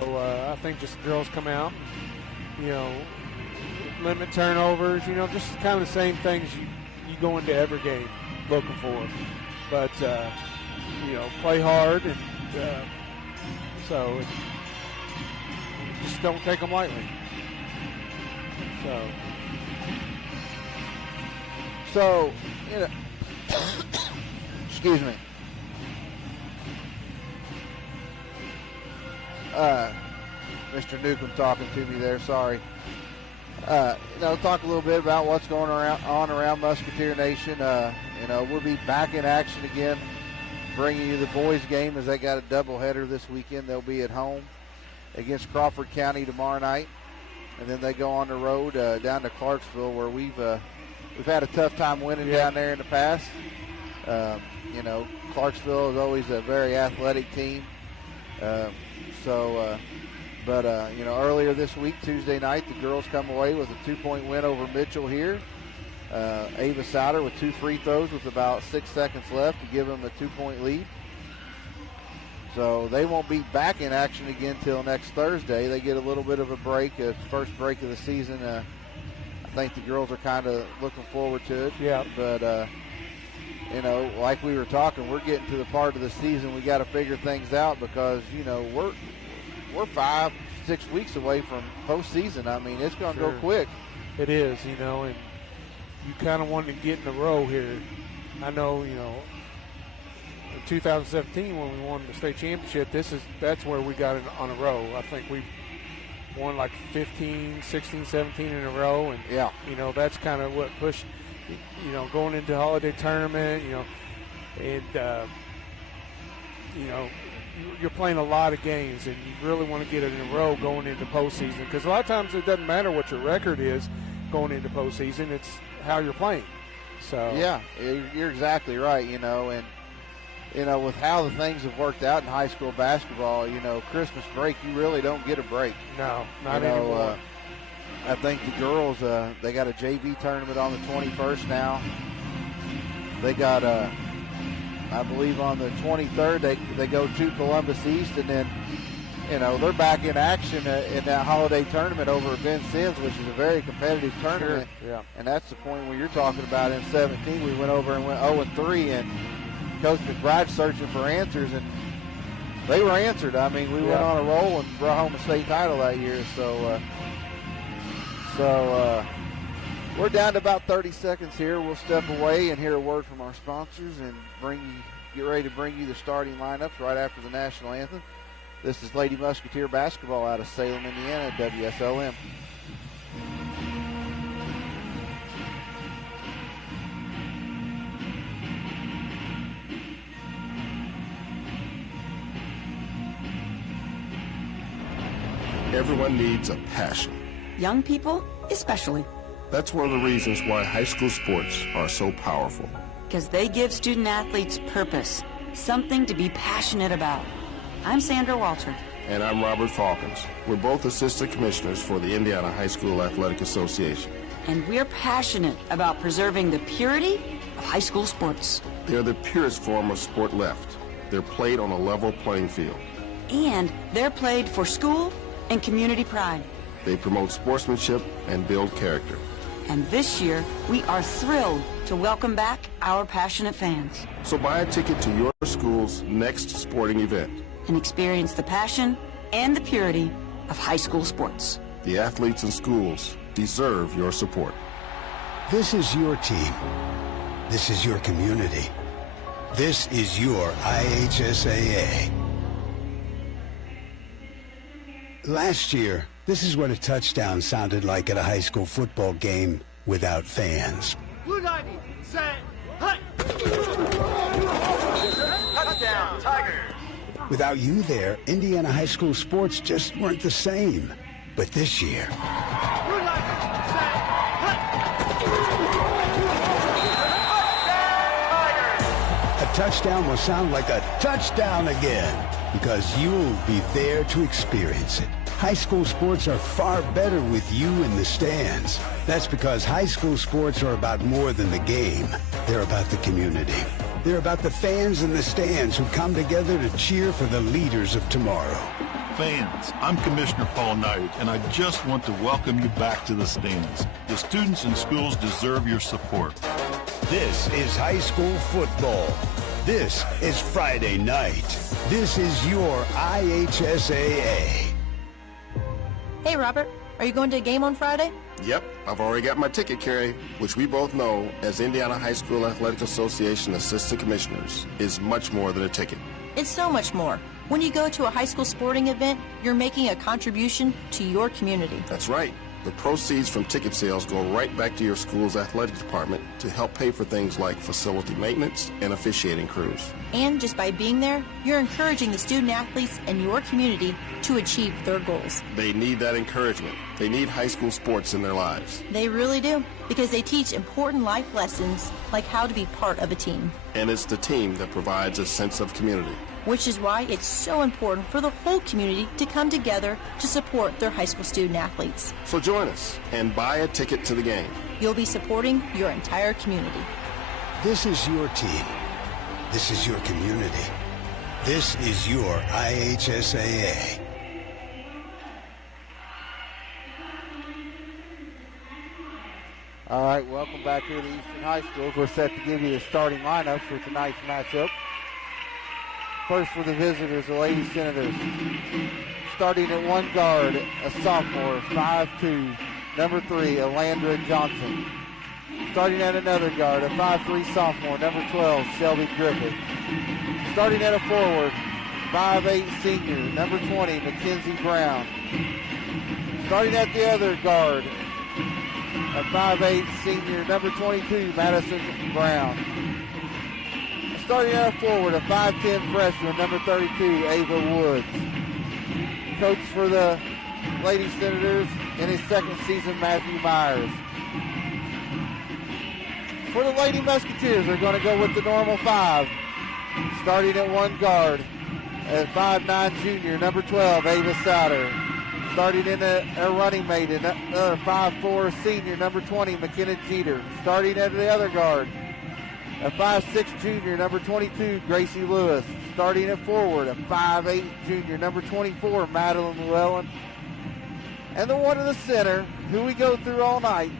I think just the girls come out, limit turnovers, just kind of the same things you go into every game looking for. But, play hard, and so just don't take them lightly. So, excuse me. Mr. Newcomb talking to me there, sorry. Talk a little bit about what's going on around Musketeer Nation. We'll be back in action again, bringing you the boys game as they got a doubleheader this weekend. They'll be at home against Crawford County tomorrow night, and then they go on the road down to Clarksville, where we've had a tough time winning down there in the past. Clarksville is always a very athletic team. Earlier this week, Tuesday night, the girls come away with a 2-point win over Mitchell here. Ava Souter with 2 free throws with about 6 seconds left to give them a 2-point lead. So they won't be back in action again until next Thursday. They get a little bit of a break, first break of the season. I think the girls are kind of looking forward to it. Yeah. But, like we were talking, we're getting to the part of the season we got to figure things out because, we're 5-6 weeks away from postseason. I mean, it's going to go quick. It is, and you kind of wanted to get in a row here. I know, in 2017 when we won the state championship, that's where we got on a row. I think we won like 15, 16, 17 in a row, and that's kind of what pushed, going into the holiday tournament, you're playing a lot of games, and you really want to get it in a row going into postseason, because a lot of times it doesn't matter what your record is going into postseason, it's how you're playing. So yeah, you're exactly right. With how the things have worked out in high school basketball, Christmas break, you really don't get a break. No, not anymore. I think the girls, they got a JV tournament on the 21st now. They got I believe on the 23rd they go to Columbus East, and then they're back in action in that holiday tournament over at Ben Sims, which is a very competitive tournament. Sure. Yeah. And that's the point where you're talking about. In 17 we went over and went 0-3, and Coach McBride's searching for answers, and they were answered. I mean, we went on a roll and brought home a state title that year. So we're down to about 30 seconds here. We'll step away and hear a word from our sponsors and get ready to bring you the starting lineups right after the national anthem. This is Lady Musketeer basketball out of Salem, Indiana, WSLM. Everyone needs a passion. Young people, especially. That's one of the reasons why high school sports are so powerful. Because they give student athletes purpose, something to be passionate about. I'm Sandra Walter. And I'm Robert Falcons. We're both assistant commissioners for the Indiana High School Athletic Association. And we're passionate about preserving the purity of high school sports. They're the purest form of sport left. They're played on a level playing field. And they're played for school and community pride. They promote sportsmanship and build character. And this year, we are thrilled to welcome back our passionate fans. So buy a ticket to your school's next sporting event and experience the passion and the purity of high school sports. The athletes and schools deserve your support. This is your team. This is your community. This is your IHSAA. Last year, this is what a touchdown sounded like at a high school football game without fans. Blue 90, set, hut! Touchdown, Tigers! Without you there, Indiana high school sports just weren't the same. But this year... Blue 90, set, hut! Touchdown, Tigers! A touchdown will sound like a touchdown again, because you'll be there to experience it. High school sports are far better with you in the stands. That's because high school sports are about more than the game. They're about the community. They're about the fans in the stands who come together to cheer for the leaders of tomorrow. Fans, I'm Commissioner Paul Knight, and I just want to welcome you back to the stands. The students and schools deserve your support. This is high school football. This is Friday night. This is your IHSAA. Hey, Robert, are you going to a game on Friday? Yep, I've already got my ticket, Carrie, which we both know as Indiana High School Athletic Association Assistant Commissioners is much more than a ticket. It's so much more. When you go to a high school sporting event, you're making a contribution to your community. That's right. The proceeds from ticket sales go right back to your school's athletic department to help pay for things like facility maintenance and officiating crews. And just by being there, you're encouraging the student athletes in your community to achieve their goals. They need that encouragement. They need high school sports in their lives. They really do, because they teach important life lessons like how to be part of a team. And it's the team that provides a sense of community. Which is why it's so important for the whole community to come together to support their high school student athletes. So join us and buy a ticket to the game. You'll be supporting your entire community. This is your team. This is your community. This is your IHSAA. All right, welcome back here to Eastern High School. We're set to give you the starting lineup for tonight's matchup. First for the visitors, the Lady Senators. Starting at one guard, a sophomore, 5'2", number 3, Alandra Johnson. Starting at another guard, a 5'3" sophomore, number 12, Shelby Griffith. Starting at a forward, 5'8" senior, number 20, Mackenzie Brown. Starting at the other guard, a 5'8" senior, number 22, Madison Brown. Starting at a forward, a 5'10" freshman, number 32, Ava Woods. Coach for the Lady Senators in his second season, Matthew Myers. For the Lady Musketeers, they're going to go with the normal 5. Starting at one guard, a 5'9" junior, number 12, Ava Souter. Starting in a running mate, another 5'4" senior, number 20, McKenna Jeter. Starting at the other guard, a 5'6" junior, number 22, Gracie Lewis. Starting at forward, a 5'8" junior, number 24, Madeline Llewellyn. And the one in the center, who we go through all night,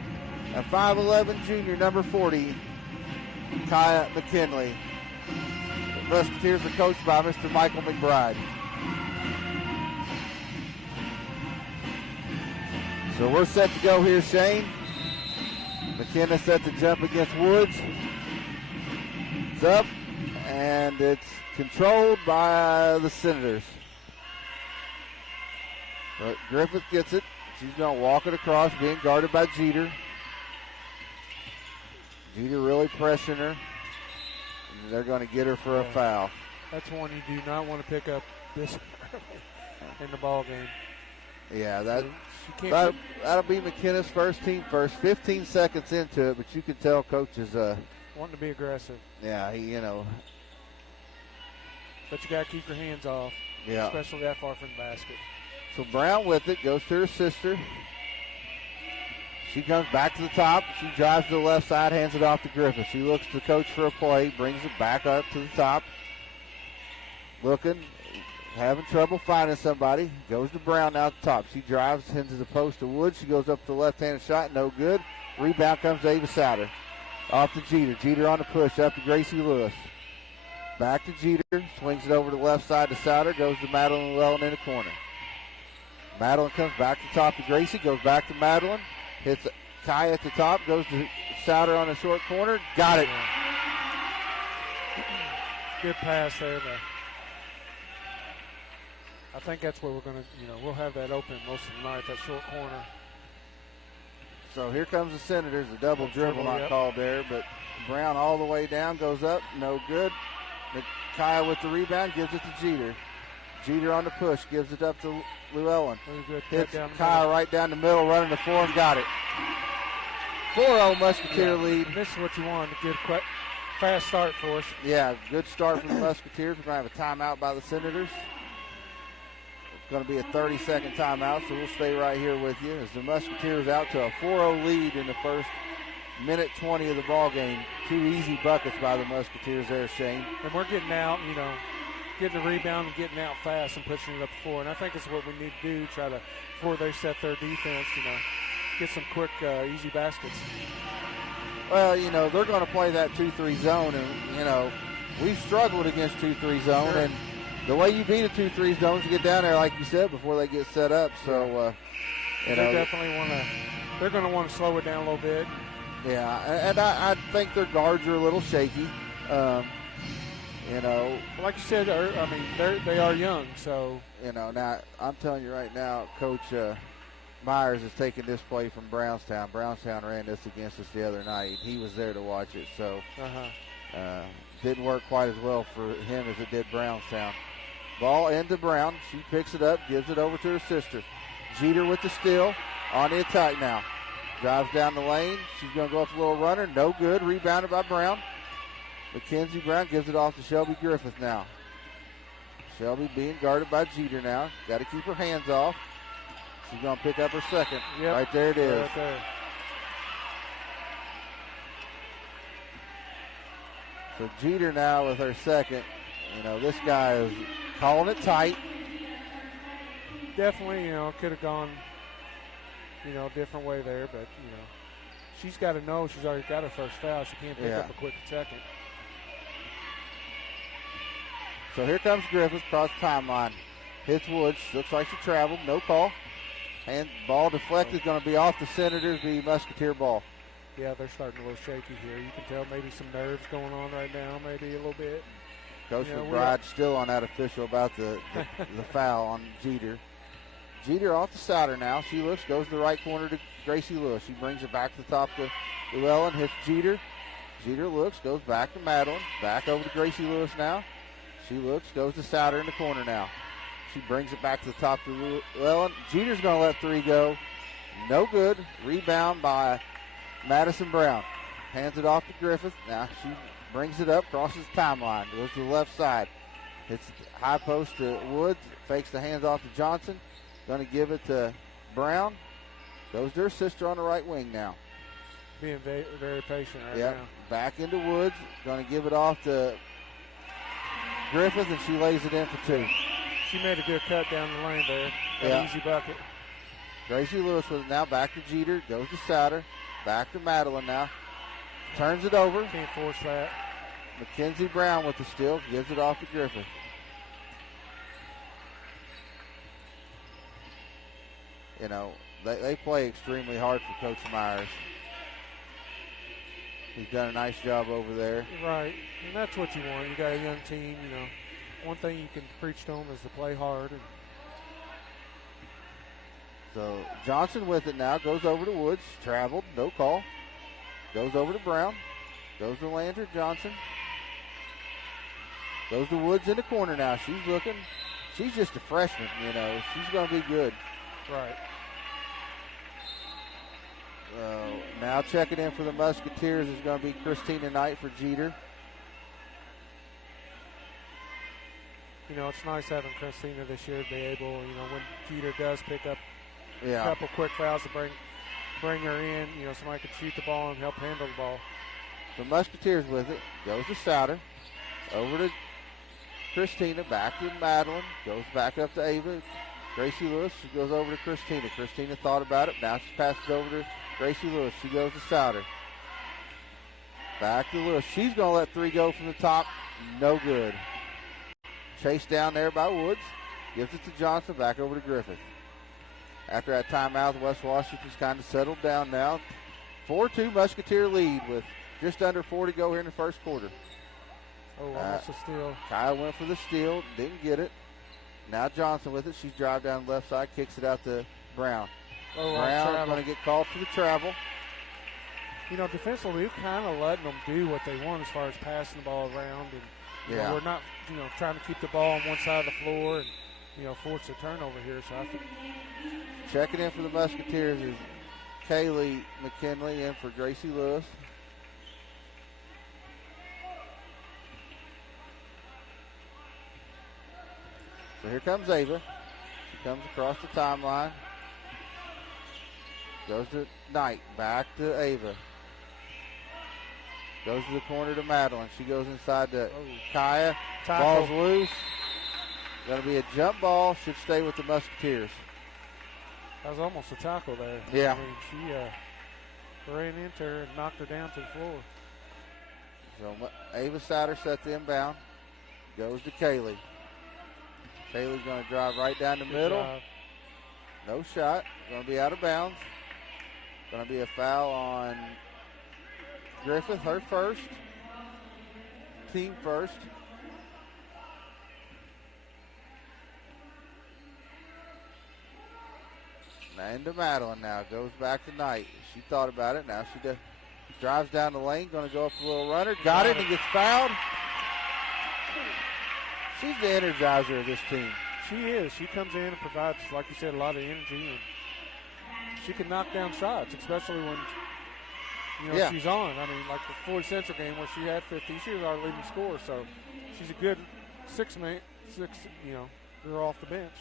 a 5'11" junior, number 40, Kaya McKinley. The Musketeers are coached by Mr. Michael McBride. So we're set to go here, Shane. McKenna set to jump against Woods. It's up, and it's controlled by the Senators. But Griffith gets it. She's going to walk it across, being guarded by Jeter. Jeter really pressuring her. And they're going to get her for a foul. That's one you do not want to pick up this early in the ball game. Yeah, that'll be McKenna's first team first. 15 seconds into it, but you can tell Coach is wanting to be aggressive. Yeah, But you got to keep your hands off, especially that far from the basket. So Brown with it, goes to her sister. She comes back to the top. She drives to the left side, hands it off to Griffith. She looks to the coach for a play, brings it back up to the top. Looking, having trouble finding somebody. Goes to Brown now at the top. She drives, sends the post to Woods. She goes up to the left-handed shot, no good. Rebound comes to Ava Souter. Off to Jeter. Jeter on the push, up to Gracie Lewis. Back to Jeter, swings it over to the left side to Souter, goes to Madeline Llewellyn in the corner. Madeline comes back to top to Gracie, goes back to Madeline, hits Kai at the top, goes to Souter on the short corner, got it. Good pass there. I think that's where we're going to, we'll have that open most of the night, that short corner. So here comes the Senators, a double dribble not called there, but Brown all the way down, goes up, no good. Kaya with the rebound, gives it to Jeter. Jeter on the push, gives it up to Llewellyn. Hits Kaya right down the middle, running the floor, and got it. 4-0 Musketeer lead. This is what you want, a good quick, fast start for us. Yeah, good start from the Musketeers. We're going to have a timeout by the Senators. It's going to be a 30-second timeout, so we'll stay right here with you as the Musketeers out to a 4-0 lead in the first minute 20 of the ball game. 2 easy buckets by the Musketeers there, Shane. And we're getting out, getting the rebound and getting out fast and pushing it up the floor. And I think it's what we need to do, before they set their defense, get some quick, easy baskets. Well, they're going to play that 2-3 zone, and, we've struggled against 2-3 zone, Sure. and the way you beat a 2-3 zone is you get down there, like you said, before they get set up. So, they definitely they're going to want to slow it down a little bit. Yeah, and I think their guards are a little shaky. Like you said, they are young, so. Now I'm telling you right now, Coach Myers is taking this play from Brownstown. Brownstown ran this against us the other night. He was there to watch it, so didn't work quite as well for him as it did Brownstown. Ball into Brown. She picks it up, gives it over to her sister. Jeter with the steal, on the attack now. Drives down the lane. She's going to go up a little runner. No good. Rebounded by Brown. Mackenzie Brown gives it off to Shelby Griffith now. Shelby being guarded by Jeter now. Got to keep her hands off. She's going to pick up her second. Yep. Right there it is. Right there. So Jeter now with her second. This guy is calling it tight. Definitely, could have gone, a different way there, but, she's got to know she's already got her first foul. She can't pick up a quick second. So here comes Griffith across the timeline. Hits Woods. Looks like she traveled. No call. And ball deflected. Going to be off the Senators. Be Musketeer ball. Yeah, they're starting a little shaky here. You can tell maybe some nerves going on right now, maybe a little bit. Coach McBride still on that official about the foul on Jeter. Jeter off the Souter now. She looks, goes to the right corner to Gracie Lewis. She brings it back to the top to Llewellyn, hits Jeter. Jeter looks, goes back to Madeline. Back over to Gracie Lewis now. She looks, goes to Souter in the corner now. She brings it back to the top to Llewellyn. Jeter's going to let 3 go. No good. Rebound by Madison Brown. Hands it off to Griffith. Now she brings it up, crosses the timeline, goes to the left side. Hits the high post to Woods. Fakes the hands off to Johnson. Going to give it to Brown. Goes to her sister on the right wing now. Being very, very patient right now. Back into Woods. Going to give it off to Griffith, and she lays it in for 2. She made a good cut down the lane there. An easy bucket. Gracie Lewis with it now. Back to Jeter. Goes to Souter. Back to Madeline now. Turns it over. Can't force that. Mackenzie Brown with the steal. Gives it off to Griffith. They play extremely hard for Coach Myers. He's done a nice job over there. Right, and that's what you want. You got a young team, One thing you can preach to them is to play hard. So Johnson with it now. Goes over to Woods. Traveled. No call. Goes over to Brown. Goes to Landry Johnson. Goes to Woods in the corner now. She's looking. She's just a freshman, She's going to be good. Right. Now checking in for the Musketeers is going to be Christina Knight for Jeter. It's nice having Christina this year to be able, when Jeter does pick up a couple quick fouls to bring her in, somebody can shoot the ball and help handle the ball. The Musketeers with it. Goes to Souter. Over to Christina. Back to Madeline. Goes back up to Ava. Gracie Lewis. She goes over to Christina. Christina thought about it. Now she passes over to Gracie Lewis. She goes to Souter. Back to Lewis. She's going to let 3 go from the top. No good. Chased down there by Woods. Gives it to Johnson. Back over to Griffith. After that timeout, West Washington's kind of settled down now. 4-2 Musketeer lead with just under 4 to go here in the first quarter. Oh, almost a steal. Kyle went for the steal. Didn't get it. Now Johnson with it. She's drive down the left side. Kicks it out to Brown. Brown going to get called for the travel. Defensively, we're kind of letting them do what they want as far as passing the ball around. And we're not, trying to keep the ball on one side of the floor and, force a turnover here. So I think checking in for the Musketeers is Kaylee McKinley in for Gracie Lewis. So here comes Ava. She comes across the timeline. Goes to Knight. Back to Ava. Goes to the corner to Madeline. She goes inside to Oh. Kaya. Tackle. Ball's loose. Going to be a jump ball. Should stay with the Musketeers. That was almost a tackle there. Yeah. I mean, she ran into her and knocked her down to the floor. So Ava Souter sets the inbound. Goes to Kaylee. Kaylee's going to drive right down the Good middle. job. No shot. Going to be out of bounds. Going to be a foul on Griffith, her first. Team first. And to Madeline now. Goes back to Knight. She thought about it. Now she drives down the lane. Going to go up a little runner. Got it and gets fouled. She's the energizer of this team. She is. She comes in and provides, like you said, a lot of energy, and she can knock down shots, especially when she's on. I mean, like the Floyd Central game where she had 50, she was our leading scorer. So she's a good six-man. They're off the bench.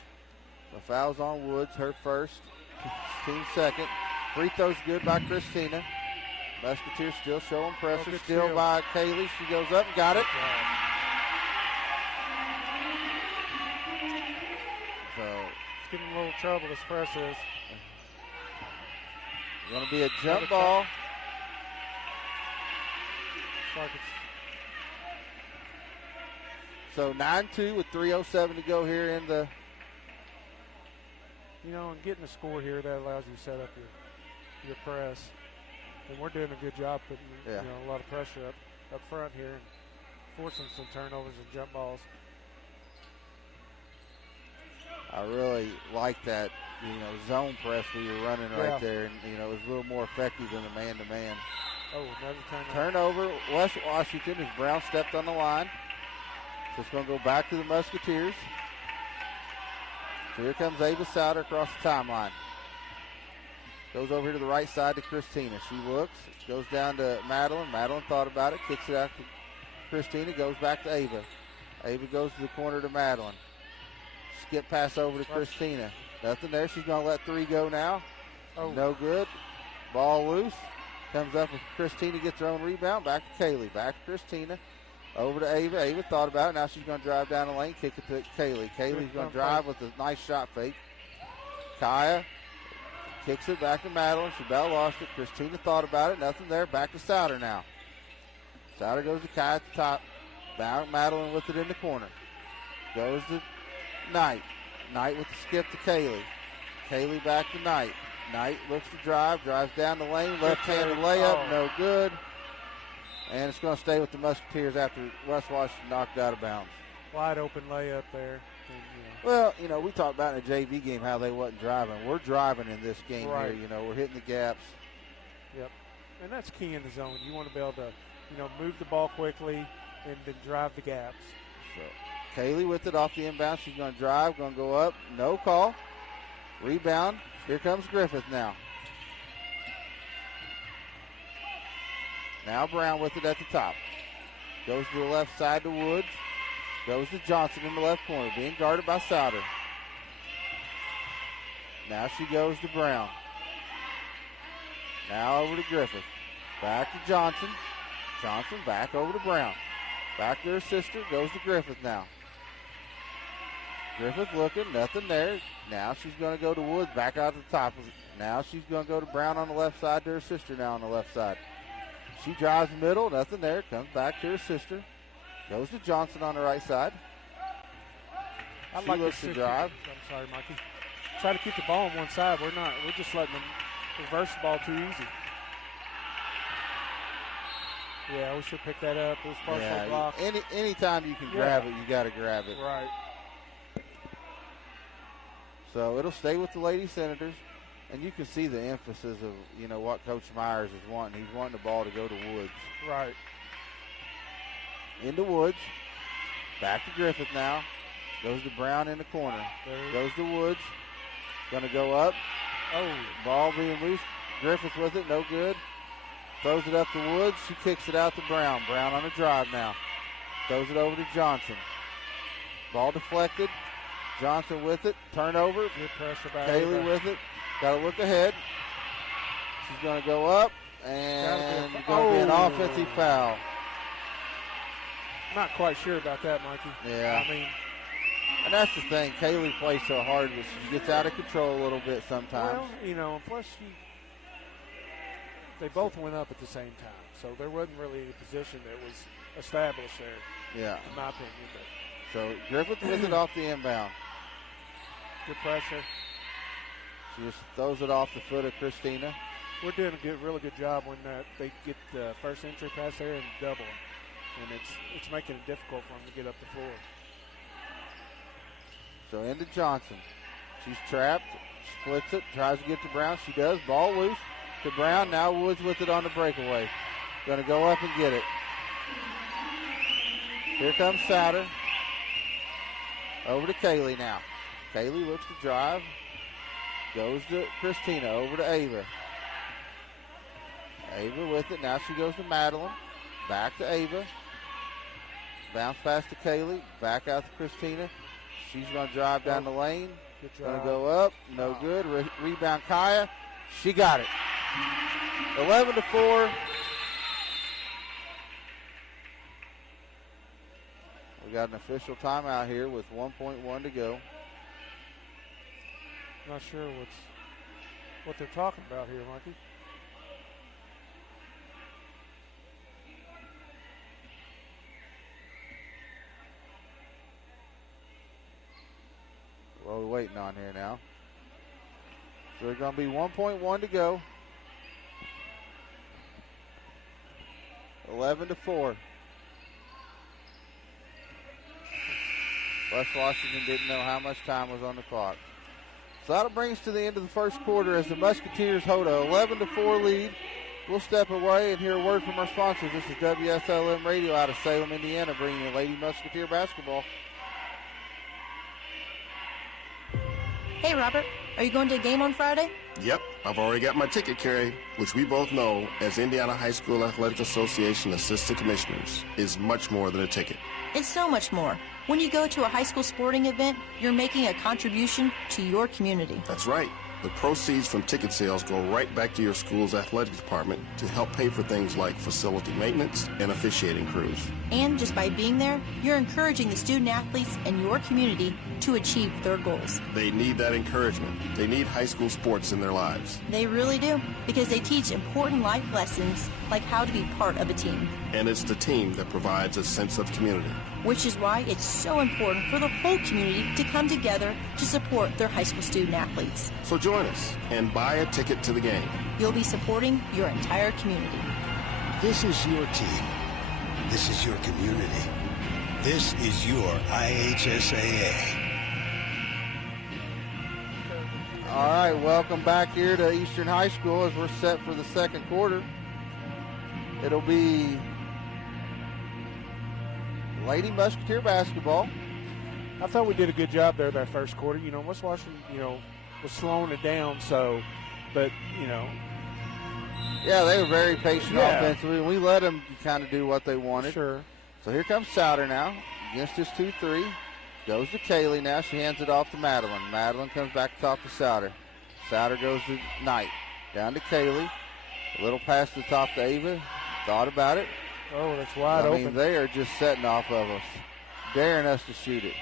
The foul's on Woods, her first, team second. Free throw's good by Christina. Musketeers still showing pressure. good Still steal. by Kaylee. She goes up and got it. So It's getting a little trouble, this press is. going to be a jump ball. It's like it's, So 9-2 with 3:07 to go here in the. and getting a score here, that allows you to set up your press. And we're doing a good job putting a lot of pressure up front here and forcing some turnovers and jump balls. I really like that, zone press we were running right Yeah. there. And, it was a little more effective than the man-to-man. Oh, another turnover. Turnover, West Washington, as Brown stepped on the line. So it's going to go back to the Musketeers. So here comes Ava Souter across the timeline. Goes over to the right side to Christina. She looks, goes down to Madeline. Madeline thought about it, kicks it out to Christina, goes back to Ava. Ava goes to the corner to Madeline. Skip pass over to Christina. Nothing there. She's going to let three go now. Oh. No good. Ball loose. Comes up with Christina, gets her own rebound. Back to Kaylee. Back to Christina. Over to Ava. Ava thought about it. Now she's going to drive down the lane, kick it to Kaylee. Kaylee's going to drive with a nice shot fake. Kaya kicks it back to Madeline. She about lost it. Christina thought about it. Nothing there. Back to Souter now. Souter goes to Kaya at the top. Down Madeline with it in the corner. Goes to Knight. Knight with the skip to Kaylee. Kaylee back to Knight. Knight looks to drive. Drives down the lane. Left-handed layup. No good. And it's going to stay with the Musketeers after West Washington knocked out of bounds. Wide open layup there. And, Well, we talked about in the JV game how they wasn't driving. We're driving in this game Right. here. We're hitting the gaps. Yep. And that's key in the zone. You want to be able to, move the ball quickly and then drive the gaps. So Kaylee with it off the inbound. She's going to drive, going to go up. No call. Rebound. Here comes Griffith now. Now Brown with it at the top. Goes to the left side to Woods. Goes to Johnson in the left corner, being guarded by Souter. Now she goes to Brown. Now over to Griffith. Back to Johnson. Johnson back over to Brown. Back to her sister. Goes to Griffith now. Griffith looking. Nothing there. Now she's going to go to Woods back out to the top. Now she's going to go to Brown on the left side to her sister now on the left side. She drives middle. Nothing there. Comes back to her sister. Goes to Johnson on the right side. I She like looks this to drive. I'm sorry, Mikey. Try to keep the ball on one side. We're not. We're just letting them reverse the ball too easy. Yeah, we should pick that up. It was partial block. Anytime you can grab it, you got to grab it. Right. So it'll stay with the Lady Senators. And you can see the emphasis of, what Coach Myers is wanting. He's wanting the ball to go to Woods. Right. Into Woods. Back to Griffith now. Goes to Brown in the corner. Goes to Woods. Going to go up. Oh. Ball being loose. Griffith with it. No good. Throws it up to Woods. She kicks it out to Brown. Brown on a drive now. Throws it over to Johnson. Ball deflected. Johnson with it. Turnover. Good pressure by Kaylee with it. Got to look ahead. She's going to go up. And going to be an offensive foul. Not quite sure about that, Mikey. Yeah. I mean, and that's the thing. Kaylee plays so hard, but she gets out of control a little bit sometimes. well, plus they both went up at the same time, so there wasn't really a position that was established there. Yeah. In my opinion. But So Griffith with it off the inbound. good pressure. She just throws it off the foot of Christina. We're doing a really good job when they get the first entry pass there and double, and it's making it difficult for them to get up the floor. So into Johnson. She's trapped, splits it, tries to get to Brown. She does. Ball loose to Brown. Now Woods with it on the breakaway. Going to go up and get it. Here comes Souter. Over to Kaylee now. Kaylee looks to drive. Goes to Christina. Over to Ava. Ava with it. Now she goes to Madeline. Back to Ava. Bounce pass to Kaylee. Back out to Christina. She's going to drive down the lane. Going to go up. No good. Rebound Kaya. She got it. 11-4. We got an official timeout here with 1.1 to go. Not sure what they're talking about here, Mikey. What are we waiting on here now? So there's going to be 1.1 to go. 11-4. West Washington didn't know how much time was on the clock. So that'll bring us to the end of the first quarter as the Musketeers hold a 11-4 lead. We'll step away and hear a word from our sponsors. This is WSLM Radio out of Salem, Indiana, bringing you Lady Musketeer basketball. Hey, Robert, are you going to a game on Friday? Yep, I've already got my ticket, Carrie, which we both know as Indiana High School Athletic Association Assistant Commissioners is much more than a ticket. It's so much more. When you go to a high school sporting event, you're making a contribution to your community. That's right. The proceeds from ticket sales go right back to your school's athletic department to help pay for things like facility maintenance and officiating crews. And just by being there, you're encouraging the student athletes in your community to achieve their goals. They need that encouragement. They need high school sports in their lives. They really do, because they teach important life lessons like how to be part of a team. And it's the team that provides a sense of community. Which is why it's so important for the whole community to come together to support their high school student athletes. So join us and buy a ticket to the game. You'll be supporting your entire community. This is your team. This is your community. This is your IHSAA. All right, welcome back here to Eastern High School as we're set for the second quarter. It'll be Lady Musketeer basketball. I thought we did a good job there that first quarter. West Washington, was slowing it down. So, but yeah, they were very patient offensively. We let them kind of do what they wanted. Sure. So here comes Souter now against this 2-3. Goes to Kaylee now. She hands it off to Madeline. Madeline comes back to top to Souter. Souter goes to Knight. Down to Kaylee. A little pass to the top to Ava. Thought about it. Oh, that's wide open. I mean, they are just setting off of us, daring us to shoot it.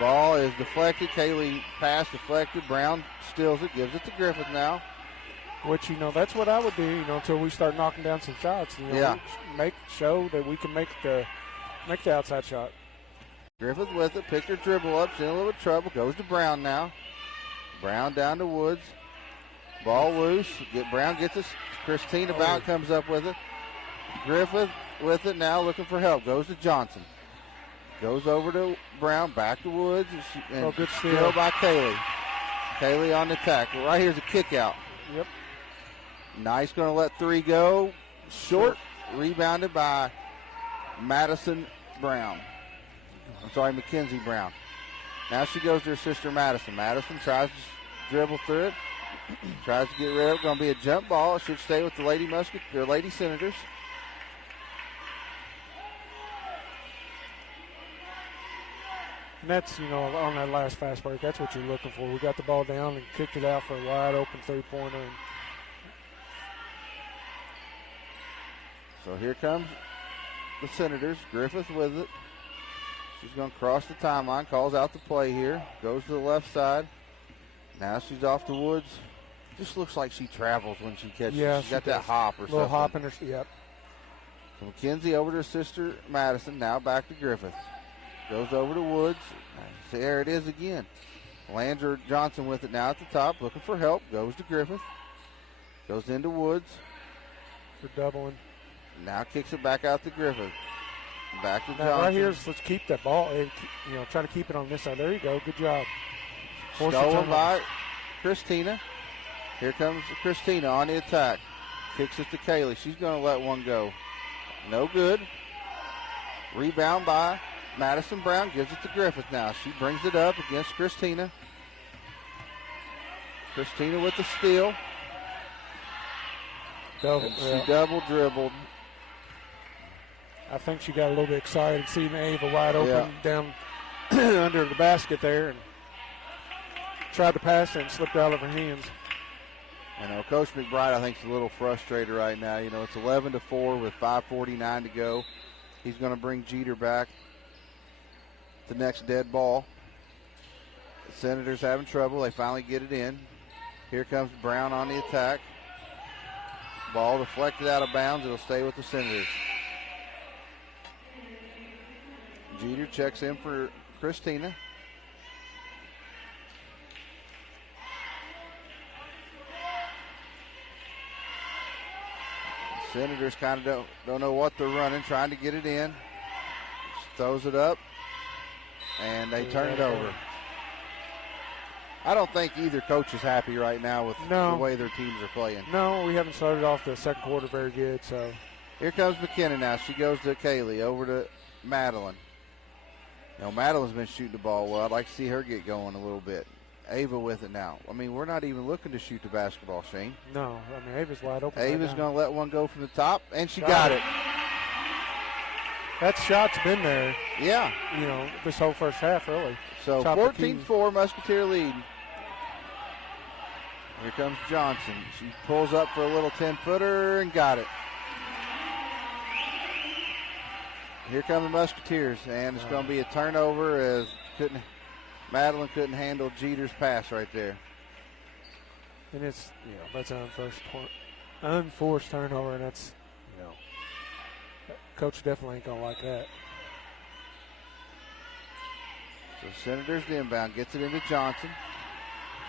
Ball is deflected. Kaylee pass deflected. Brown steals it, gives it to Griffith now. Which, that's what I would do, until we start knocking down some shots. Show that we can make the outside shot. Griffith with it, picked her dribble up, she's in a little bit of trouble, goes to Brown now. Brown down to Woods. Ball loose. Brown gets it. Christina Bout comes up with it. Griffith with it now, looking for help. Goes to Johnson. Goes over to Brown, back to Woods. And good steal by Kaylee. Kaylee on the attack. Well, right here's a kick out. Yep. Nice, going to let three go. Short. Rebounded by Madison Brown. Mackenzie Brown. Now she goes to her sister Madison. Madison tries to dribble through it. Tries to get rid of it. Going to be a jump ball. It should stay with the Lady Senators. And that's, on that last fast break, that's what you're looking for. We got the ball down and kicked it out for a wide open three-pointer. And So here comes the Senators. Griffith with it. She's going to cross the timeline, calls out the play here, goes to the left side. Now she's off to Woods. Just looks like she travels when she catches. Yeah, she's got that hop or something. Little hop in her, yep. So McKenzie over to her sister Madison. Now back to Griffith. Goes over to Woods. There it is again. Landry Johnson with it now at the top, looking for help. Goes to Griffith. Goes into Woods. For doubling. Now kicks it back out to Griffith. Back to now Johnson. right here, let's keep that ball. Try to keep it on this side. There you go. Good job. Stolen by Christina. Here comes Christina on the attack. Kicks it to Kaylee. She's going to let one go. No good. Rebound by Madison Brown. Gives it to Griffith now. She brings it up against Christina. Christina with the steal. She double dribbled. I think she got a little bit excited seeing Ava wide open down under the basket there and tried to pass it and slipped out of her hands. Coach McBride, I think, is a little frustrated right now. It's 11-4 with 5:49 to go. He's going to bring Jeter back. The next dead ball. The Senators having trouble. They finally get it in. Here comes Brown on the attack. Ball deflected out of bounds. It'll stay with the Senators. Jeter checks in for Christina. Senators kind of don't know what they're running, trying to get it in. Throws it up, and they turn it over. I don't think either coach is happy right now with the way their teams are playing. No, we haven't started off the second quarter very good. So here comes McKenna now. She goes to Kaylee, over to Madeline. Madeline's been shooting the ball well. I'd like to see her get going a little bit. Ava with it now. We're not even looking to shoot the basketball, Shane. No, Ava's wide open. Ava's going to let one go from the top, and she got it. That shot's been there. Yeah. This whole first half, really. So 14-4 Musketeer lead. Here comes Johnson. She pulls up for a little 10-footer and got it. Here come the Musketeers, and it's going to be a turnover as Madeline couldn't handle Jeter's pass right there. And it's, that's an unforced turnover, and that's, coach definitely ain't going to like that. So Senators the inbound, gets it into Johnson.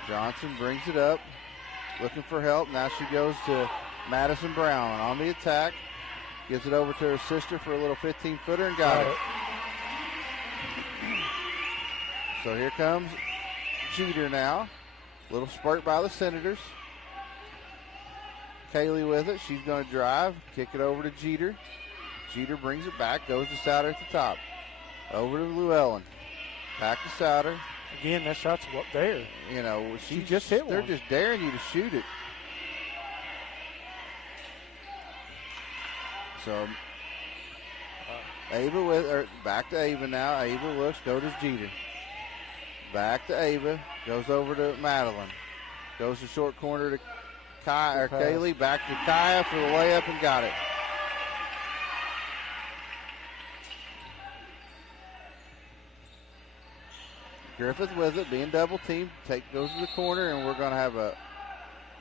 Johnson brings it up, looking for help. Now she goes to Madison Brown on the attack. Gives it over to her sister for a little 15-footer and got it. So here comes Jeter now. Little spurt by the Senators. Kaylee with it. She's going to drive. Kick it over to Jeter. Jeter brings it back. Goes to Souter at the top. Over to Llewellyn. Back to Souter. Again, that shot's up there. She just hit one. They're just daring you to shoot it. So Ava back to Ava now. Ava looks, go to Jeter. Back to Ava, goes over to Madeline. Goes to short corner to Kaylee. Back to Kaya for the layup and got it. Griffith with it, being double teamed. Goes to the corner, and we're going to have a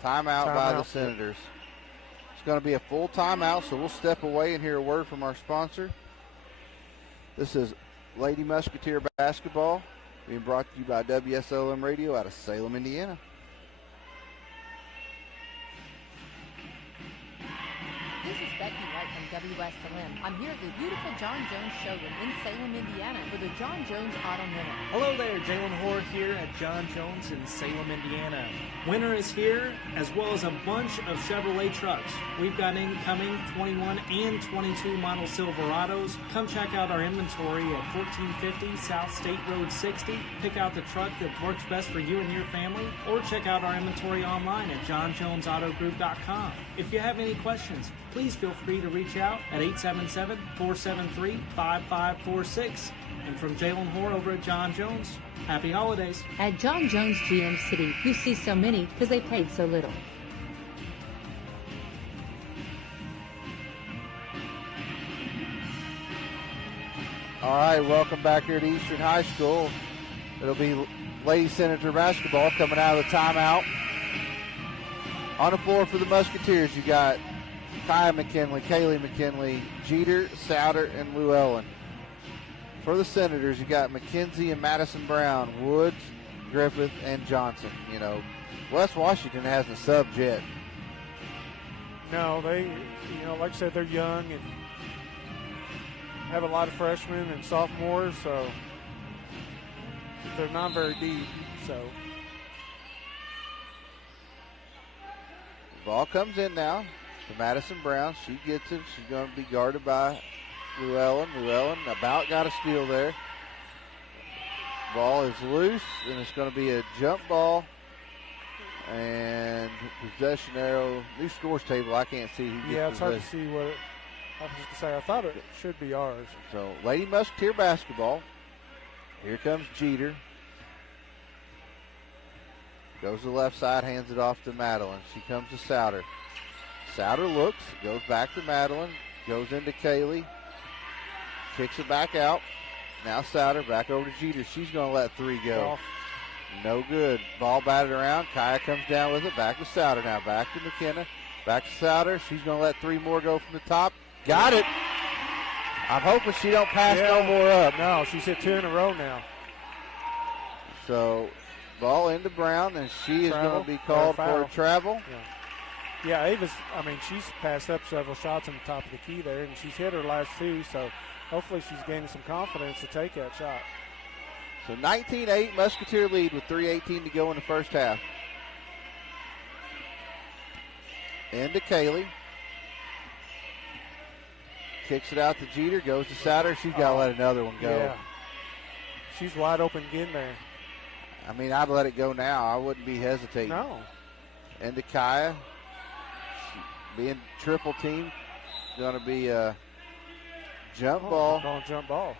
timeout by the Senators. It's going to be a full timeout, so we'll step away and hear a word from our sponsor. This is Lady Musketeer Basketball, being brought to you by WSLM Radio out of Salem, Indiana. This is Becky White from WSLM. I'm here at the beautiful John Jones showroom in Salem, Indiana for the John Jones Auto Minute. Hello there, Jalen Hoare here at John Jones in Salem, Indiana. Winter is here, as well as a bunch of Chevrolet trucks. We've got incoming 21 and 22 model Silverados. Come check out our inventory at 1450 South State Road 60. Pick out the truck that works best for you and your family, or check out our inventory online at johnjonesautogroup.com. If you have any questions, please feel free to reach out at 877-473-5546. And from Jalen Hoare over at John Jones, happy holidays. At John Jones GM City, you see so many because they paid so little. All right, welcome back here to Eastern High School. It'll be Lady Senator basketball coming out of the timeout. On the floor for the Musketeers, you got Kaya McKinley, Kaylee McKinley, Jeter, Souter, and Llewellyn. For the Senators, you got McKenzie and Madison Brown, Woods, Griffith, and Johnson. You know, West Washington hasn't subbed yet. No, they, like I said, they're young and have a lot of freshmen and sophomores, so they're not very deep. So the ball comes in now to Madison Brown. She gets it. She's going to be guarded by Llewellyn. Llewellyn about got a steal there. Ball is loose, and it's going to be a jump ball. And possession arrow, new scores table. I can't see who gets yeah, it's hard to possession. see what I was just going to say. I thought it should be ours. So, Lady Musketeer basketball. Here comes Jeter. Goes to the left side, hands it off to Madeline. She comes to Souter. Souter looks, goes back to Madeline, goes into Kaylee, kicks it back out. Now Souter back over to Jeter. She's going to let three go. Off. No good. Ball batted around. Kaya comes down with it. Back to Souter now. Back to McKenna. Back to Souter. She's going to let three more go from the top. Got it. I'm hoping she don't pass no more up. No, she's hit 2 in a row now. So, ball into Brown, and she is going to be called for a travel. Yeah, Ava's, she's passed up several shots on the top of the key there, and she's hit her last 2, so hopefully she's gaining some confidence to take that shot. So 19-8, Musketeer lead with 3:18 to go in the first half. Into Kaylee. Kicks it out to Jeter, goes to Souter. She's got to let another one go. Yeah. She's wide open again there. I'd let it go now. I wouldn't be hesitating. No. Into Kaya. Being triple team, going to be a jump ball. Jump ball.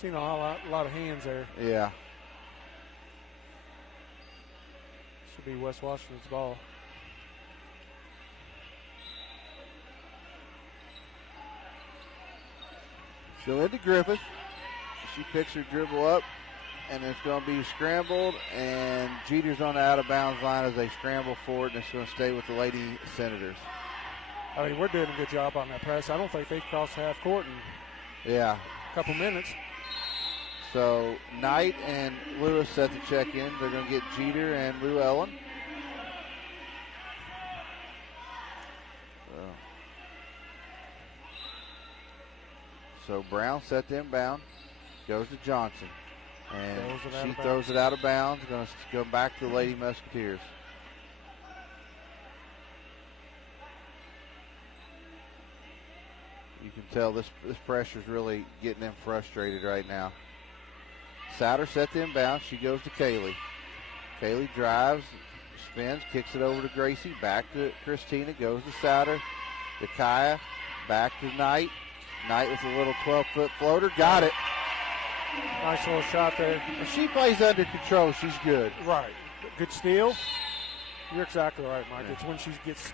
Seen a lot of hands there. Yeah. Should be West Washington's ball. So into Griffith. She picks her dribble up, and it's going to be scrambled, and Jeter's on the out-of-bounds line as they scramble forward, and it's going to stay with the Lady Senators. We're doing a good job on that press. I don't think they've crossed half court in a couple minutes. So Knight and Lewis set to check in. They're going to get Jeter and Llewellyn. So Brown set to inbound. Goes to Johnson. And she throws it out of bounds. Going to go back to the Lady Musketeers. You can tell this pressure's really getting them frustrated right now. Souter set to inbound. She goes to Kaylee. Kaylee drives, spins, kicks it over to Gracie. Back to Christina. Goes to Souter. To Kaya. Back to Knight. Knight with a little 12-foot floater. Got it. Nice little shot there. If she plays under control, she's good. Right. Good steal. You're exactly right, Mike. It's when she gets,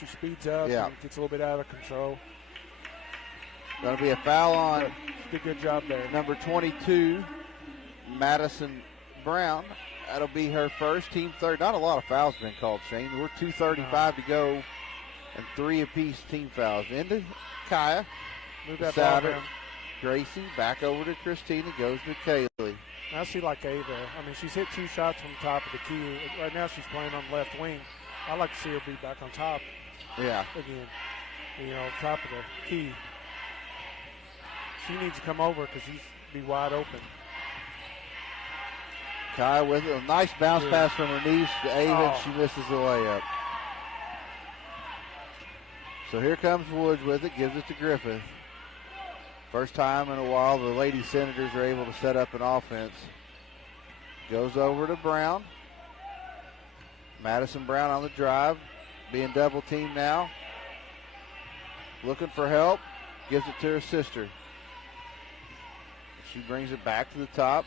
she speeds up and gets a little bit out of control. Going to be a foul on. Did a good job there. Number 22, Madison Brown. That'll be her first, team third. Not a lot of fouls been called, Shane. We're 2:35 to go, and 3 apiece team fouls. Into Kaya. Move that ball down. Gracie back over to Christina. Goes to Kaylee. I see like Ava. She's hit 2 shots from the top of the key. Right now she's playing on the left wing. I like to see her be back on top. Yeah. Again, top of the key. She needs to come over because he's be wide open. Kaya with it. A nice bounce pass from her knees to Ava, and she misses the layup. So here comes Woods with it, gives it to Griffith. First time in a while the Lady Senators are able to set up an offense. Goes over to Brown. Madison Brown on the drive, being double teamed now. Looking for help, gives it to her sister. She brings it back to the top.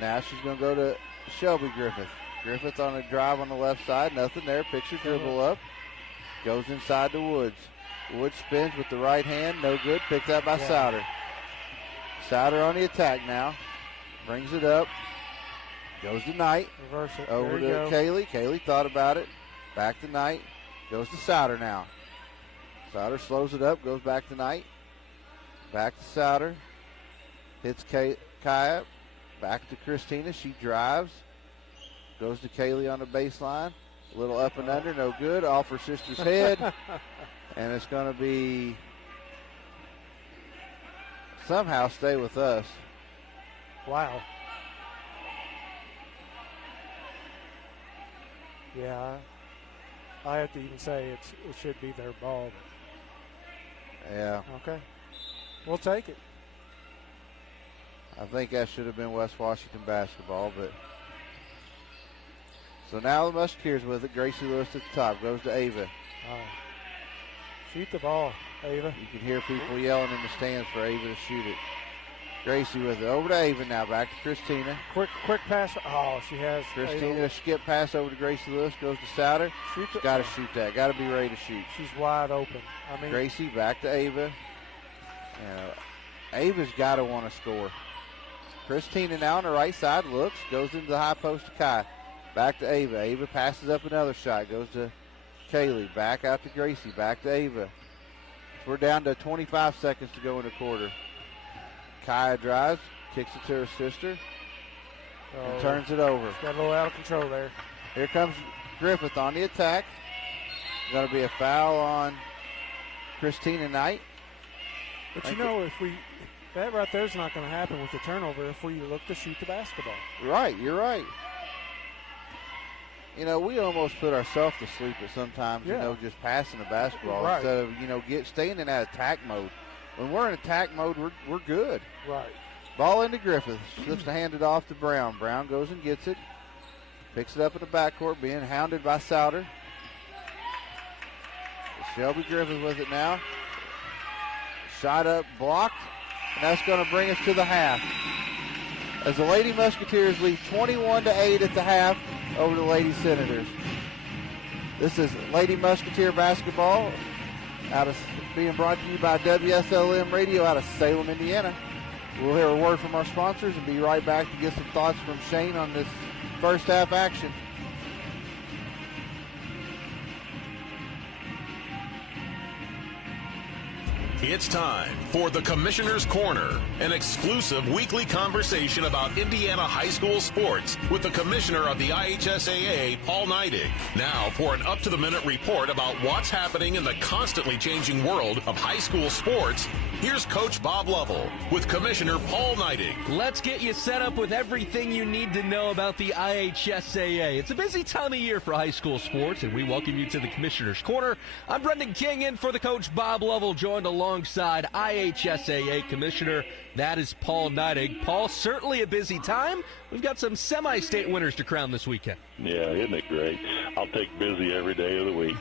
Now she's going to go to Shelby Griffith. Griffith on a drive on the left side. Nothing there. Picks her dribble up. Goes inside to Woods. Wood spins with the right hand. No good. Picked up by Souter. Souter on the attack now. Brings it up. Goes to Knight. Reverse it. Over to Kaylee. Kaylee thought about it. Back to Knight. Goes to Souter now. Souter slows it up. Goes back to Knight. Back to Souter. Hits Kaya. Back to Christina. She drives. Goes to Kaylee on the baseline. A little up and under. No good. Off her sister's head. And it's going to be somehow stay with us. Wow. Yeah, I have to even say it should be their ball. Yeah. Okay. We'll take it. I think that should have been West Washington basketball, but so now the Musketeers with it. Gracie Lewis at the top. Goes to Ava. Shoot the ball, Ava. You can hear people yelling in the stands for Ava to shoot it. Gracie with it. Over to Ava now. Back to Christina. Quick pass. Oh, she has. Christina, a skip pass over to Gracie Lewis. Goes to Souter. She's got to shoot that. Got to be ready to shoot. She's wide open. I mean, Gracie back to Ava. Ava's got to want to score. Christina now on the right side. Looks. Goes into the high post to Kai. Back to Ava. Ava passes up another shot. Goes to Kaylee. Back out to Gracie. Back to Ava. So we're down to 25 seconds to go in the quarter. Kaya drives, kicks it to her sister, and turns it over. Got a little out of control there. Here comes Griffith on the attack. Going to be a foul on Christina Knight. But that right there is not going to happen with the turnover if we look to shoot the basketball. Right, you're right. We almost put ourselves to sleep at sometimes, just passing the basketball instead of, staying in that attack mode. When we're in attack mode, we're good. Right. Ball into Griffith. Looks to hand it off to Brown. Brown goes and gets it. Picks it up in the backcourt, being hounded by Souter. Shelby Griffith with it now. Shot up, blocked, and that's going to bring us to the half. As the Lady Musketeers lead 21-8 at the half over the Lady Senators. This is Lady Musketeer basketball being brought to you by WSLM Radio out of Salem, Indiana. We'll hear a word from our sponsors and be right back to get some thoughts from Shane on this first half action. It's time for the Commissioner's Corner, an exclusive weekly conversation about Indiana high school sports with the Commissioner of the IHSAA, Paul Neidig. Now for an up-to-the-minute report about what's happening in the constantly changing world of high school sports, here's Coach Bob Lovell with Commissioner Paul Neidig. Let's get you set up with everything you need to know about the IHSAA. It's a busy time of year for high school sports, and we welcome you to the Commissioner's Corner. I'm Brendan King in for the Coach Bob Lovell, joined alongside IHSAA Commissioner. That is Paul Neidig. Paul, certainly a busy time. We've got some semi-state winners to crown this weekend. Yeah, isn't it great? I'll take busy every day of the week.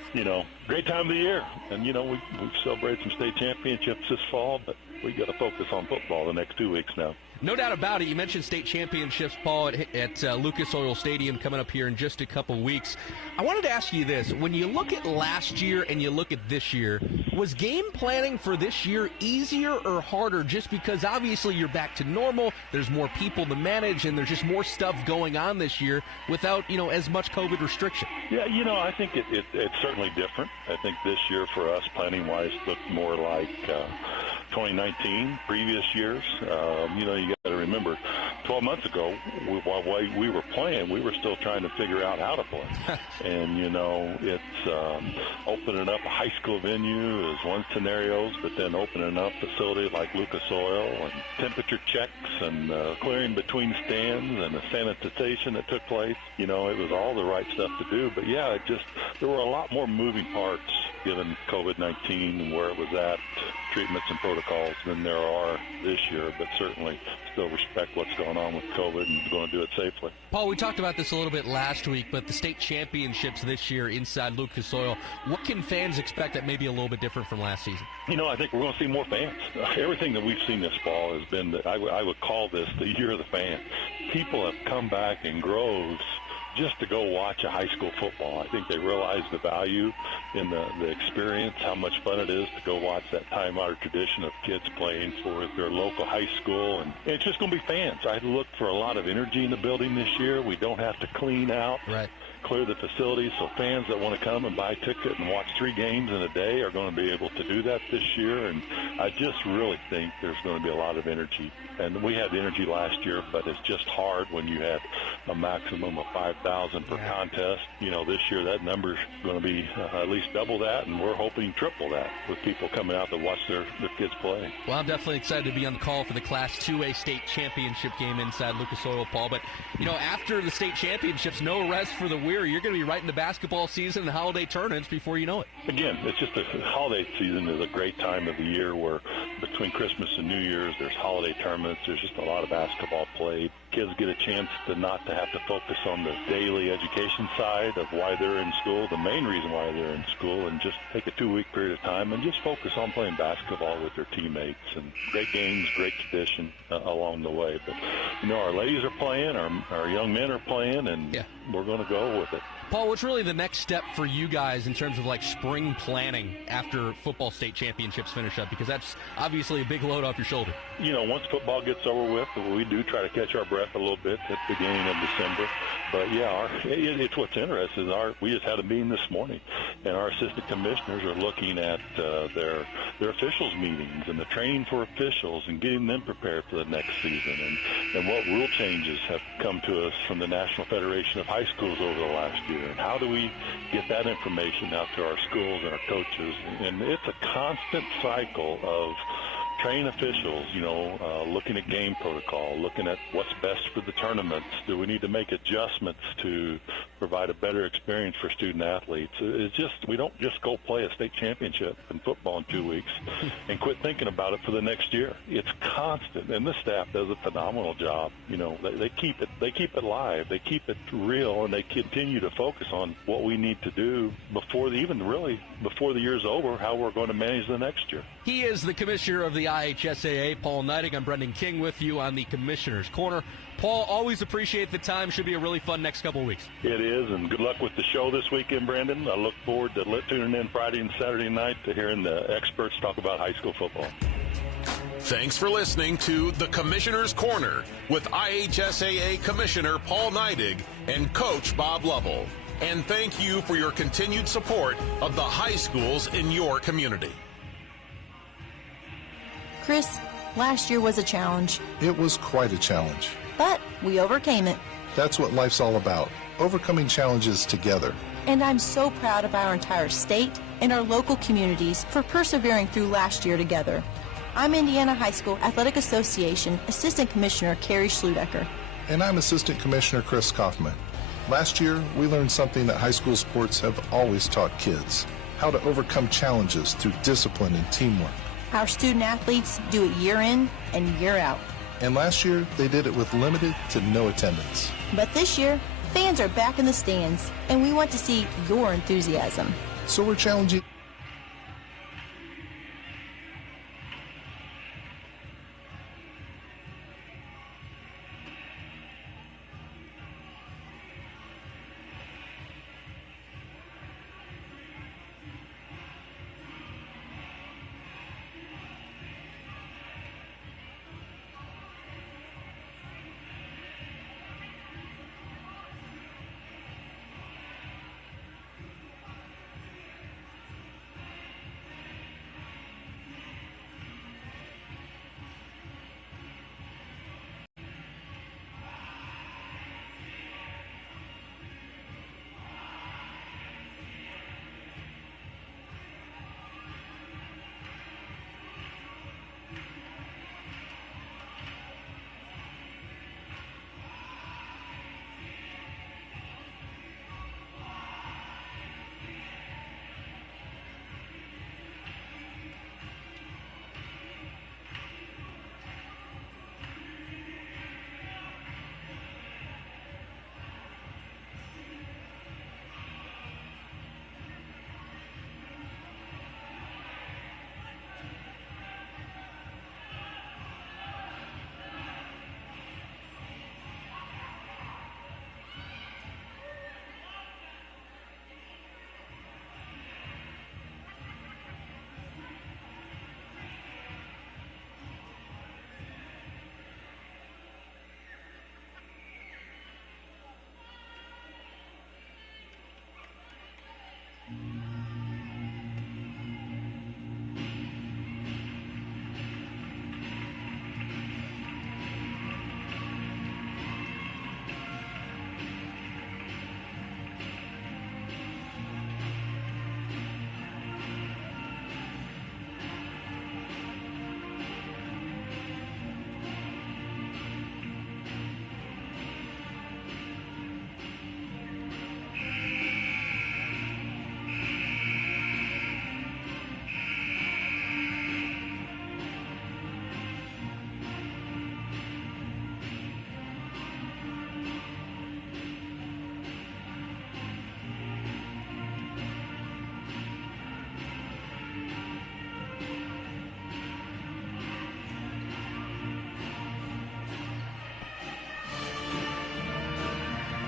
Great time of the year. And, we've celebrated some state championships this fall, but we've got to focus on football the next 2 weeks now. No doubt about it. You mentioned state championships, Paul, at Lucas Oil Stadium coming up here in just a couple weeks. I wanted to ask you this. When you look at last year and you look at this year, was game planning for this year easier or harder just because obviously you're back to normal, there's more people to manage, and there's just more stuff going on this year without, as much COVID restriction? Yeah, I think it's certainly different. I think this year for us, planning-wise, looked more like 2019, previous years. You got to remember, 12 months ago, while we were playing, we were still trying to figure out how to play. And, it's opening up a high school venue is one scenario, but then opening up facilities like Lucas Oil and temperature checks and clearing between stands and the sanitization that took place. It was all the right stuff to do. But, yeah, there were a lot more moving parts given COVID-19 and where it was at, treatments and protocols, than there are this year, but certainly still respect what's going on with COVID and going to do it safely. Paul, we talked about this a little bit last week, but the state championships this year inside Lucas Oil, what can fans expect that may be a little bit different from last season? I think we're going to see more fans. Everything that we've seen this fall has been, I would call this the year of the fan. People have come back in groves just to go watch a high school football. I think they realize the value in the experience, how much fun it is to go watch that time-honored tradition of kids playing for their local high school. And it's just going to be fans. I look for a lot of energy in the building this year. We don't have to clean out. Right. Clear the facilities, so fans that want to come and buy a ticket and watch 3 games in a day are going to be able to do that this year. And I just really think there's going to be a lot of energy. And we had energy last year, but it's just hard when you had a maximum of 5,000 per contest. You know, this year that number's going to be at least double that, and we're hoping triple that with people coming out to watch their kids play. Well, I'm definitely excited to be on the call for the Class 2A state championship game inside Lucas Oil, Paul. But, you know, after the state championships, no rest for the weary. You're going to be right in the basketball season and holiday tournaments before you know it. Again, it's just the holiday season is a great time of the year where between Christmas and New Year's, there's holiday tournaments. There's just a lot of basketball played. Kids get a chance to not to have to focus on the daily education side of why they're in school, the main reason why they're in school, and just take a 2-week period of time and just focus on playing basketball with their teammates. And great games, great tradition along the way. But, you know, our ladies are playing, our young men are playing, and we're going to go with it. Paul, what's really the next step for you guys in terms of like spring planning after football state championships finish up? Because that's obviously a big load off your shoulder. You know, once football gets over with, we do try to catch our breath a little bit at the beginning of December. But yeah, it's what's interesting. We just had a meeting this morning, and our assistant commissioners are looking at their officials meetings and the training for officials and getting them prepared for the next season, and what rule changes have come to us from the National Federation of High Schools over the last year. And how do we get that information out to our schools and our coaches? And it's a constant cycle of train officials, you know, looking at game protocol, looking at what's best for the tournaments. Do we need to make adjustments to provide a better experience for student athletes? It's just, we don't just go play a state championship in football in 2 weeks and quit thinking about it for the next year. It's constant, and the staff does a phenomenal job. You know, they keep it live, they keep it real, and they continue to focus on what we need to do before the year's over, how we're going to manage the next year. He is the commissioner of the IHSAA, Paul Neidig. I'm Brendan King with you on the Commissioner's Corner. Paul, always appreciate the time. Should be a really fun next couple of weeks. It is, and good luck with the show this weekend, Brendan. I look forward to tuning in Friday and Saturday night to hearing the experts talk about high school football. Thanks for listening to the Commissioner's Corner with IHSAA Commissioner Paul Neidig and Coach Bob Lovell. And thank you for your continued support of the high schools in your community. Chris, last year was a challenge. It was quite a challenge. But we overcame it. That's what life's all about, overcoming challenges together. And I'm so proud of our entire state and our local communities for persevering through last year together. I'm Indiana High School Athletic Association Assistant Commissioner Carrie Schludecker. And I'm Assistant Commissioner Chris Kaufman. Last year, we learned something that high school sports have always taught kids, how to overcome challenges through discipline and teamwork. Our student athletes do it year in and year out. And last year, they did it with limited to no attendance. But this year, fans are back in the stands, and we want to see your enthusiasm. So we're challenging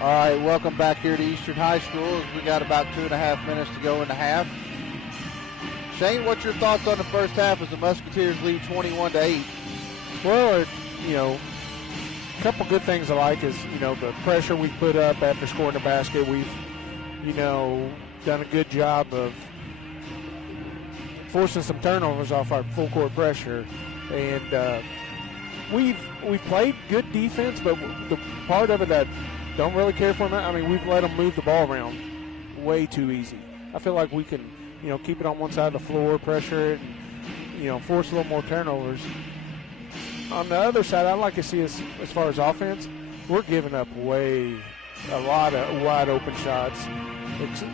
All right, welcome back here to Eastern High School. We got about 2.5 minutes to go in the half. Shane, what's your thoughts on the first half as the Musketeers lead 21-8? Well, a couple good things I like is, the pressure we put up after scoring the basket. We've, done a good job of forcing some turnovers off our full court pressure. And we've played good defense, but the part of it that don't really care for them, we've let them move the ball around way too easy. I feel like we can, keep it on one side of the floor, pressure it, and, force a little more turnovers. On the other side, I'd like to see us, as far as offense, we're giving up a lot of wide open shots,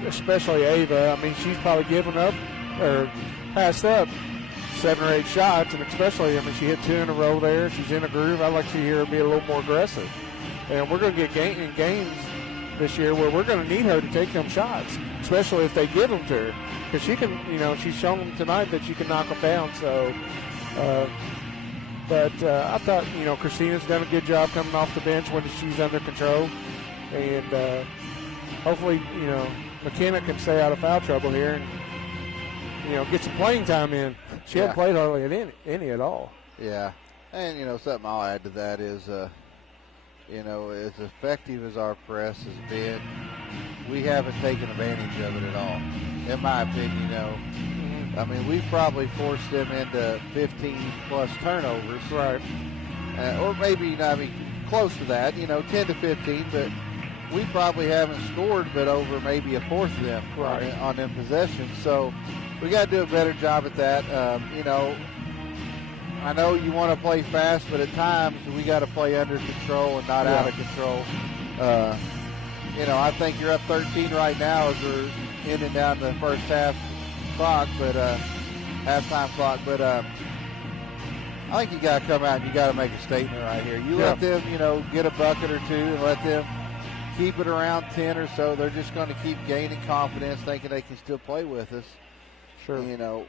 especially Ava. She's probably given up or passed up 7 or 8 shots, and especially, she hit 2 in a row there. She's in a groove. I'd like to see her be a little more aggressive. And we're going to get in games this year where we're going to need her to take them shots, especially if they give them to her. Because she can, she's shown them tonight that she can knock them down. So, but I thought, Christina's done a good job coming off the bench when she's under control. And hopefully, McKenna can stay out of foul trouble here and, get some playing time in. She hadn't played hardly any at all. Yeah. And, something I'll add to that is, as effective as our press has been, we haven't taken advantage of it at all, in my opinion. We've probably forced them into 15-plus turnovers. Right. Or maybe, close to that, 10 to 15, but we probably haven't scored but over maybe a fourth of them on them possessions. So we got to do a better job at that. I know you want to play fast, but at times we got to play under control and not out of control. I think you're up 13 right now as we're ending down the first half clock, but halftime clock. But I think you got to come out and you got to make a statement right here. You let them, get a bucket or two and let them keep it around 10 or so. They're just going to keep gaining confidence, thinking they can still play with us. Sure. You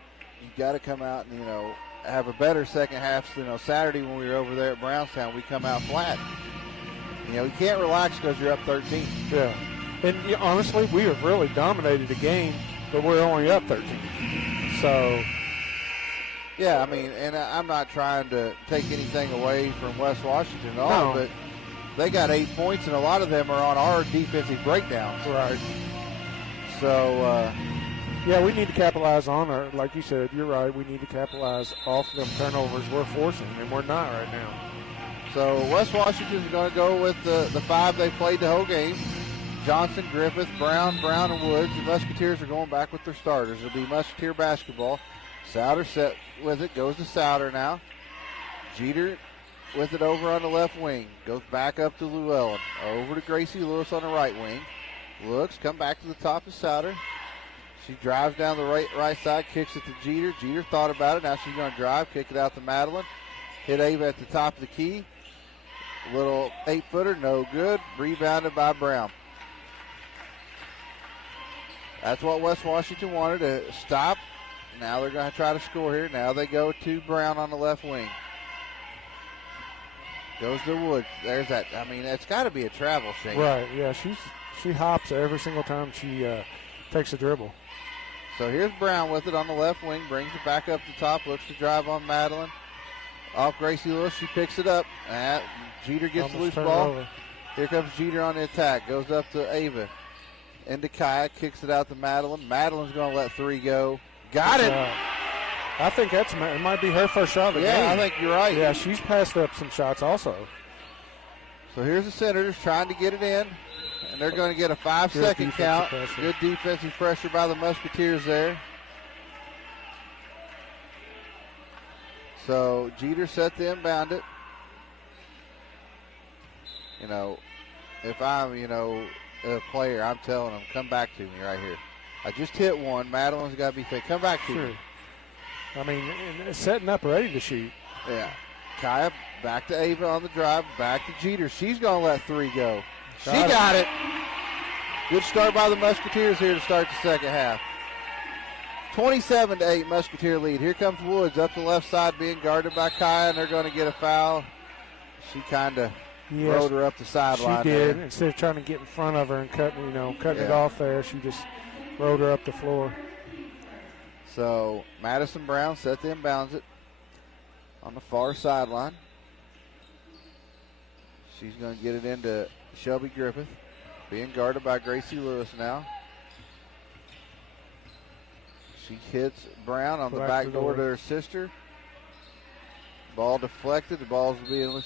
got to come out and, have a better second half. Saturday when we were over there at Brownstown, we come out flat. You can't relax because you're up 13. Yeah. And honestly, we have really dominated the game, but we're only up 13. So. Yeah, and I'm not trying to take anything away from West Washington at all, but they got 8 points, and a lot of them are on our defensive breakdowns. Right. So, yeah, we need to capitalize on our, like you said, you're right, we need to capitalize off them turnovers we're forcing, and we're not right now. So West Washington's going to go with the 5 they played the whole game. Johnson, Griffith, Brown, and Woods. The Musketeers are going back with their starters. It'll be Musketeer basketball. Souter set with it, goes to Souter now. Jeter with it over on the left wing. Goes back up to Llewellyn. Over to Gracie Lewis on the right wing. Looks, come back to the top of Souter. She drives down the right side, kicks it to Jeter. Jeter thought about it. Now she's going to drive, kick it out to Madeline. Hit Ava at the top of the key. Little 8-footer, no good. Rebounded by Brown. That's what West Washington wanted, to stop. Now they're going to try to score here. Now they go to Brown on the left wing. Goes to Woods. There's that. It's got to be a travel, Shane. Right, yeah. She hops every single time she takes a dribble. So here's Brown with it on the left wing. Brings it back up the top. Looks to drive on Madeline. Off Gracie Lewis. She picks it up. Jeter gets the loose ball. Over. Here comes Jeter on the attack. Goes up to Ava. Into Kaya. Kicks it out to Madeline. Madeline's going to let 3 go. Got it. I think it might be her first shot of the game. Yeah, I think you're right. Yeah, she's passed up some shots also. So here's the Senators trying to get it in. And they're going to get a 5-second count. Pressure. Good defensive pressure by the Musketeers there. So Jeter set to inbound it. If I'm, a player, I'm telling them, come back to me right here. I just hit one. Madeline's got to be fit. Come back to me. Setting up ready to shoot. Yeah. Kaya back to Ava on the drive. Back to Jeter. She's going to let 3 go. She got it. Good start by the Musketeers here to start the second half. 27-8 Musketeer lead. Here comes Woods up the left side being guarded by Kaya, and they're going to get a foul. She kind of Yes, rode her up the sideline. She did. there. Instead of trying to get in front of her and cutting it Yeah. off there, she just rode her up the floor. So Madison Brown set the inbounds it on the far sideline. She's going to get it into Shelby Griffith, being guarded by Gracie Lewis now. She hits Brown on the back door to her sister. Ball deflected. The ball's being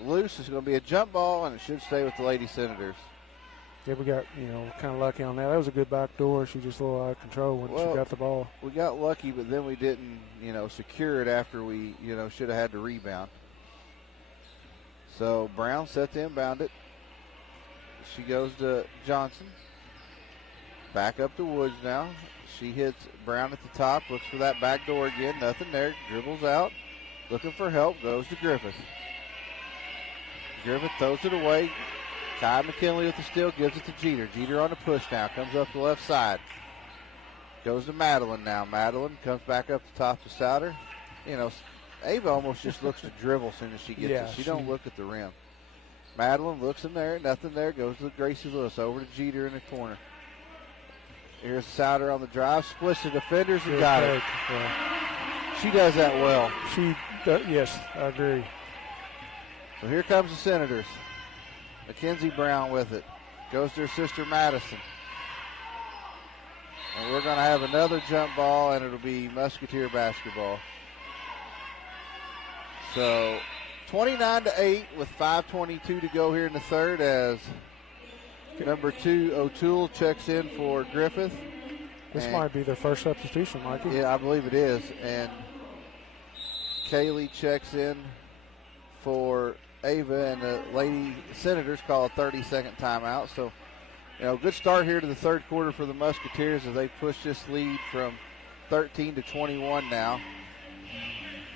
loose. It's going to be a jump ball, and it should stay with the Lady Senators. Yeah, we got, kind of lucky on that. That was a good back door. She just a little out of control when she got the ball. We got lucky, but then we didn't, secure it after we, should have had to rebound. So Brown set to inbound it. She goes to Johnson. Back up to Woods now. She hits Brown at the top, looks for that back door again. Nothing there. Dribbles out. Looking for help. Goes to Griffith. Griffith throws it away. Kai McKinley with the steal, gives it to Jeter. Jeter on the push now. Comes up the left side. Goes to Madeline now. Madeline comes back up the top to Souter. Ava almost just looks to dribble as soon as she gets it. She don't look at the rim. Madeline looks in there. Nothing there. Goes to Gracie Lewis. Over to Jeter in the corner. Here's Souter on the drive. Splits the defenders and got it. Yeah. She does that well. Yes, I agree. So here comes the Senators. Mackenzie Brown with it. Goes to her sister Madison. And we're going to have another jump ball, and it'll be Musketeer basketball. So 29-8 with 5:22 to go here in the third as number 2 O'Toole checks in for Griffith. This might be their first substitution, Mikey. Yeah, I believe it is. And Kaylee checks in for Ava, and the Lady Senators call a 30-second timeout. So, good start here to the third quarter for the Musketeers as they push this lead from 13 to 21 now.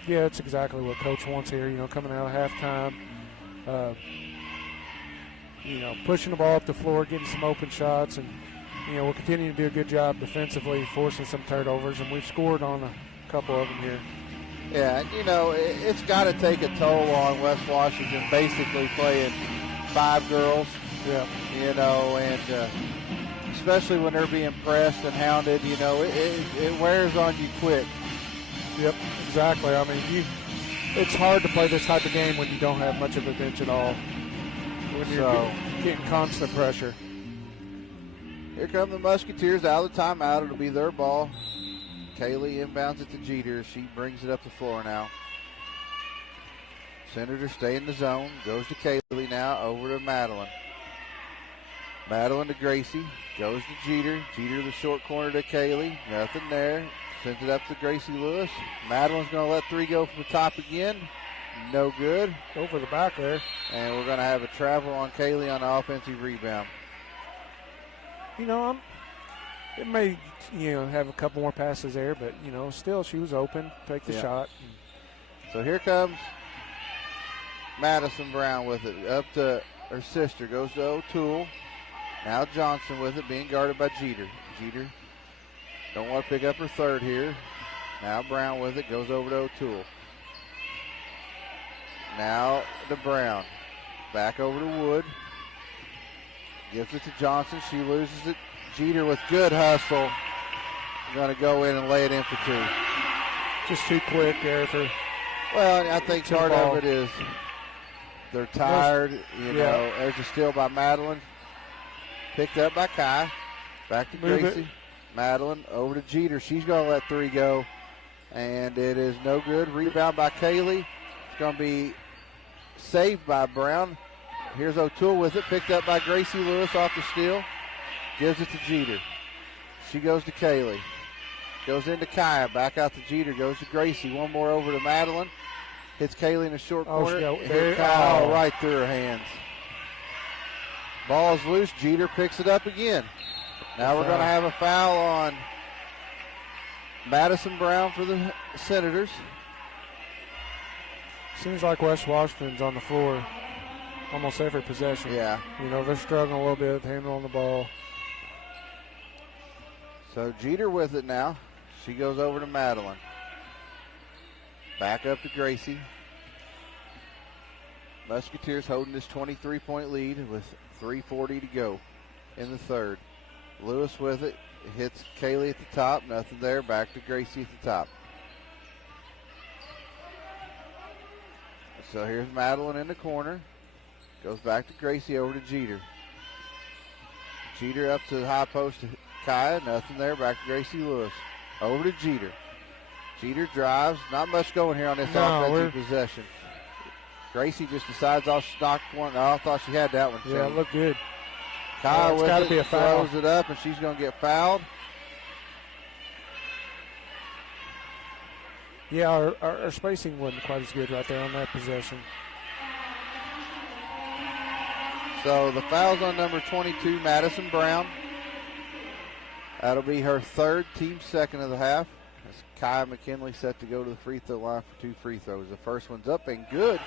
Yeah, it's exactly what Coach wants here, coming out of halftime. Pushing the ball up the floor, getting some open shots, and, we're continuing to do a good job defensively, forcing some turnovers, and we've scored on a couple of them here. Yeah, it's got to take a toll on West Washington basically playing 5 girls. Yeah. And especially when they're being pressed and hounded, it wears on you quick. Yep, exactly. I mean, it's hard to play this type of game when you don't have much of a bench at all. When you're getting constant pressure. Here come the Musketeers out of the timeout. It'll be their ball. Kaylee inbounds it to Jeter. She brings it up the floor now. Senators stay in the zone. Goes to Kaylee now. Over to Madeline. Madeline to Gracie. Goes to Jeter. Jeter the short corner to Kaylee. Nothing there. Sends it up to Gracie Lewis. Madeline's going to let 3 go from the top again. No good. Over the back there. And we're going to have a travel on Kaylee on the offensive rebound. It may, have a couple more passes there, but, still she was open. Take the shot. So here comes Madison Brown with it. Up to her sister. Goes to O'Toole. Now Johnson with it, being guarded by Jeter. Jeter don't want to pick up her third here. Now Brown with it. Goes over to O'Toole. Now to Brown. Back over to Wood. Gives it to Johnson. She loses it. Jeter with good hustle. Going to go in and lay it in for 2. Just too quick there for. Well, I think part of it is they're tired. There's a steal by Madeline. Picked up by Kai. Back to Gracie. Madeline over to Jeter. She's going to let 3 go. And it is no good. Rebound by Kaylee. It's going to be saved by Brown. Here's O'Toole with it. Picked up by Gracie Lewis off the steal. Gives it to Jeter. She goes to Kaylee. Goes into Kaya. Back out to Jeter. Goes to Gracie. One more over to Madeline. Hits Kaylee in the short corner. Hit Kyle right through her hands. Ball's loose. Jeter picks it up again. Now we're going to have a foul on Madison Brown for the Senators. Seems like West Washington's on the floor almost every possession. Yeah. They're struggling a little bit with handling the ball. So Jeter with it now. She goes over to Madeline. Back up to Gracie. Musketeers holding this 23-point lead with 3:40 to go in the third. Lewis with it. Hits Kaylee at the top. Nothing there. Back to Gracie at the top. So here's Madeline in the corner. Goes back to Gracie, over to Jeter. Jeter up to the high post to Kaya. Nothing there. Back to Gracie Lewis. Over to Jeter. Jeter drives. Not much going here on this offensive possession. Gracie just decides I'll knock one. Oh, I thought she had that one. Yeah, it looked good. Kaya it's with gotta it, be a foul. throws it up, and she's going to get fouled. Yeah, our spacing wasn't quite as good right there on that possession. So the foul's on number 22, Madison Brown. That'll be her third, team second of the half. As Kaya McKinley set to go to the free throw line for 2 free throws. The first one's up and good.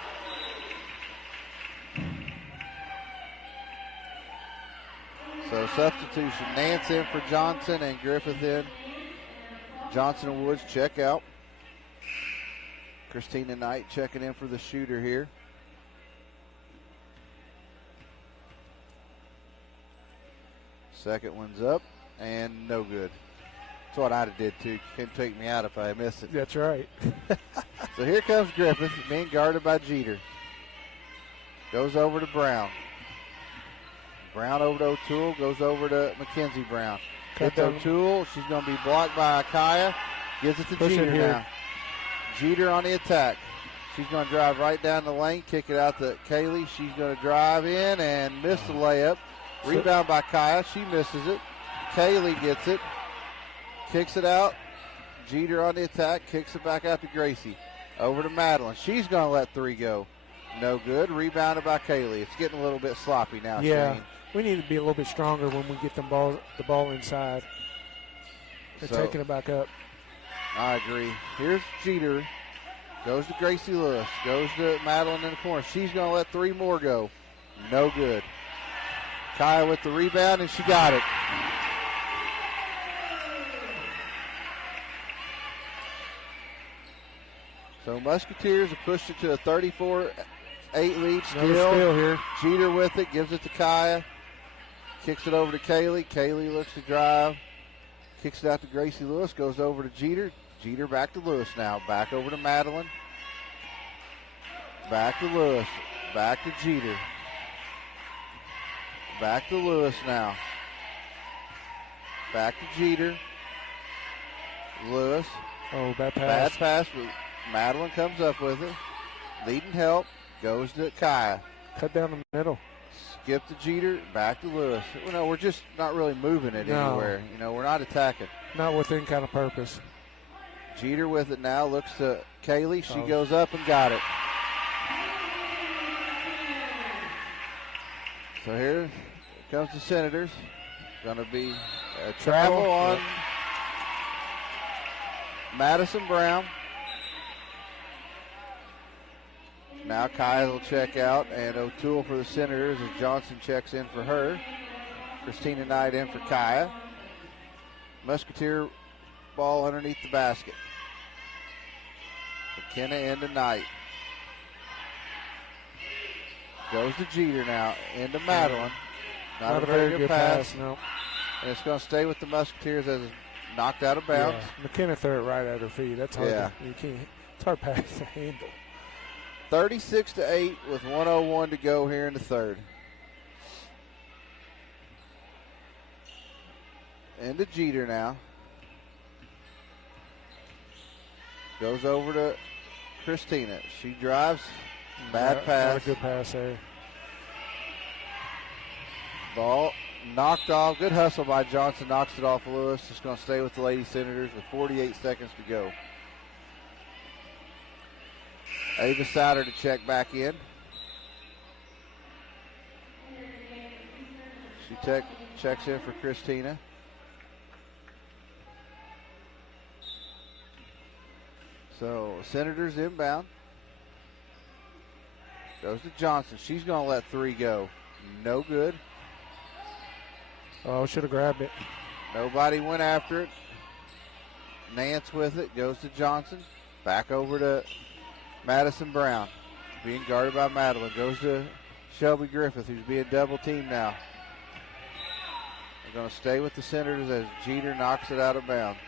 So substitution, Nance in for Johnson and Griffith in. Johnson and Woods check out. Christina Knight checking in for the shooter here. Second one's up and no good. That's what I'd have did too. Couldn't take me out if I missed it. That's right. So here comes Griffith, being guarded by Jeter. Goes over to Brown. Brown over to O'Toole, goes over to Mackenzie Brown. Hits O'Toole, she's going to be blocked by Kaya. Gives it to Jeter now. Jeter on the attack. She's going to drive right down the lane, kick it out to Kaylee. She's going to drive in and miss the layup. Rebound by Kaya, she misses it. Kaylee gets it, kicks it out. Jeter on the attack, kicks it back out to Gracie. Over to Madeline. She's going to let 3 go. No good. Rebounded by Kaylee. It's getting a little bit sloppy now, Yeah, Shane. we need to be a little bit stronger when we get the ball inside. They're taking it back up. I agree. Here's Jeter. Goes to Gracie Lewis. Goes to Madeline in the corner. She's going to let 3 more go. No good. Kaya with the rebound, and she got it. So Musketeers have pushed it to a 34-8 lead still here. Jeter with it, gives it to Kaya. Kicks it over to Kaylee. Kaylee looks to drive. Kicks it out to Gracie Lewis. Goes over to Jeter. Jeter back to Lewis now. Back over to Madeline. Back to Lewis. Back to Jeter. Back to Lewis now. Back to Jeter. Lewis. Oh, bad pass. Bad pass. Madeline comes up with it. Leading help. Goes to Kaya. Cut down the middle. Skip to Jeter. Back to Lewis. No, we're just not really moving it anywhere. You know, we're not attacking. Not with any kind of purpose. Jeter with it now. Looks to Kaylee. She goes up and got it. So here comes the Senators. Going to be a travel on Madison Brown. Now Kaya will check out, and O'Toole for the Senators as Johnson checks in for her. Christina Knight in for Kaya. Musketeer ball underneath the basket. McKenna into Knight. Goes to Jeter now, into Madeline. Not a very good pass. No. And it's going to stay with the Musketeers as it's knocked out of bounds. Yeah. McKenna threw it right at her feet. That's hard. Yeah. It's hard pass to handle. 36-8 with 1:01 to go here in the third. Into Jeter now. Goes over to Christina. She drives. Bad pass. Not a good pass there. Ball knocked off. Good hustle by Johnson. Knocks it off Lewis. It's going to stay with the Lady Senators with 48 seconds to go. Ava Souter to check back in. She checks in for Christina. So Senators inbound. Goes to Johnson. She's going to let 3 go. No good. Oh, should have grabbed it. Nobody went after it. Nance with it. Goes to Johnson. Back over to Madison Brown. being guarded by Madeline. Goes to Shelby Griffith, who's being double teamed now. They're going to stay with the Senators as Jeter knocks it out of bounds.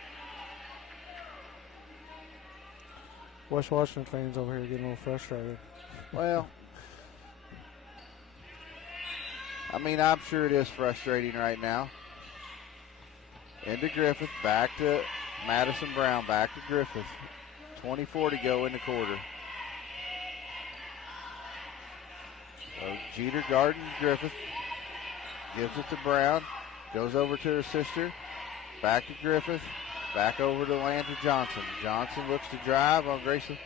West Washington fans over here getting a little frustrated. Well, I mean, I'm sure it is frustrating right now. Into Griffith, back to Madison Brown, back to Griffith. 24 to go in the quarter. So Jeter guarding Griffith. Gives it to Brown. Goes over to her sister. Back to Griffith. Back over to Landry Johnson. Johnson looks to drive on Grayson.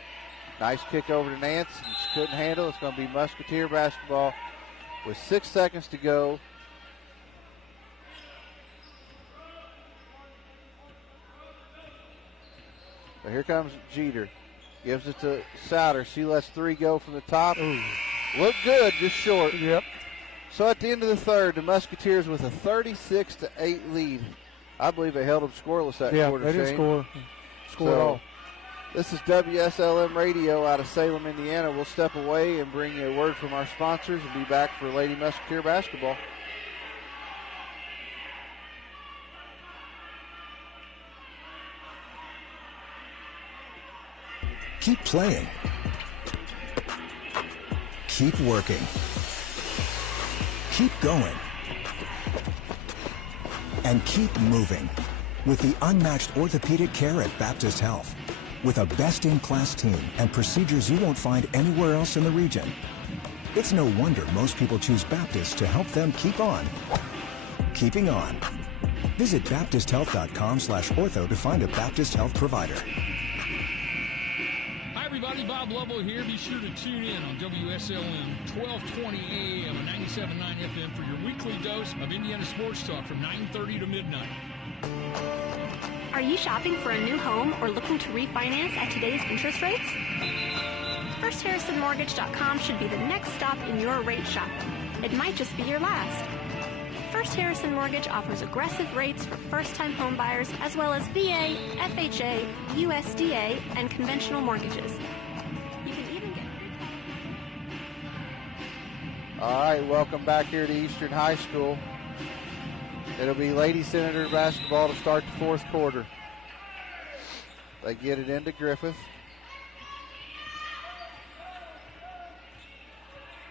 Nice kick over to Nance. She couldn't handle it. It's going to be Musketeer basketball with 6 seconds to go. So here comes Jeter. Gives it to Souter. She lets 3 go from the top. Ooh. Look good, just short. Yep. So at the end of the third, the Musketeers with a 36-8 lead. I believe they held them scoreless that quarter. Yeah, they didn't score at all. This is WSLM Radio out of Salem, Indiana. We'll step away and bring you a word from our sponsors and be back for Lady Musketeer basketball. Keep playing. Keep working. Keep going. And keep moving with the unmatched orthopedic care at Baptist Health. With a best-in-class team and procedures you won't find anywhere else in the region. It's no wonder most people choose Baptist to help them keep on keeping on. Visit baptisthealth.com/ortho to find a Baptist Health provider. Hi everybody, Bob Lobo here. Be sure to tune in on WSLM 1220 AM and 97.9 FM for your weekly dose of Indiana sports talk from 9:30 to midnight. Are you shopping for a new home or looking to refinance at today's interest rates? FirstHarrisonMortgage.com should be the next stop in your rate shopping. It might just be your last. First Harrison Mortgage offers aggressive rates for first-time home buyers as well as VA, FHA, USDA, and conventional mortgages. You can even get... All right, welcome back here to Eastern High School. It'll be Lady Senator basketball to start the fourth quarter. They get it into Griffith.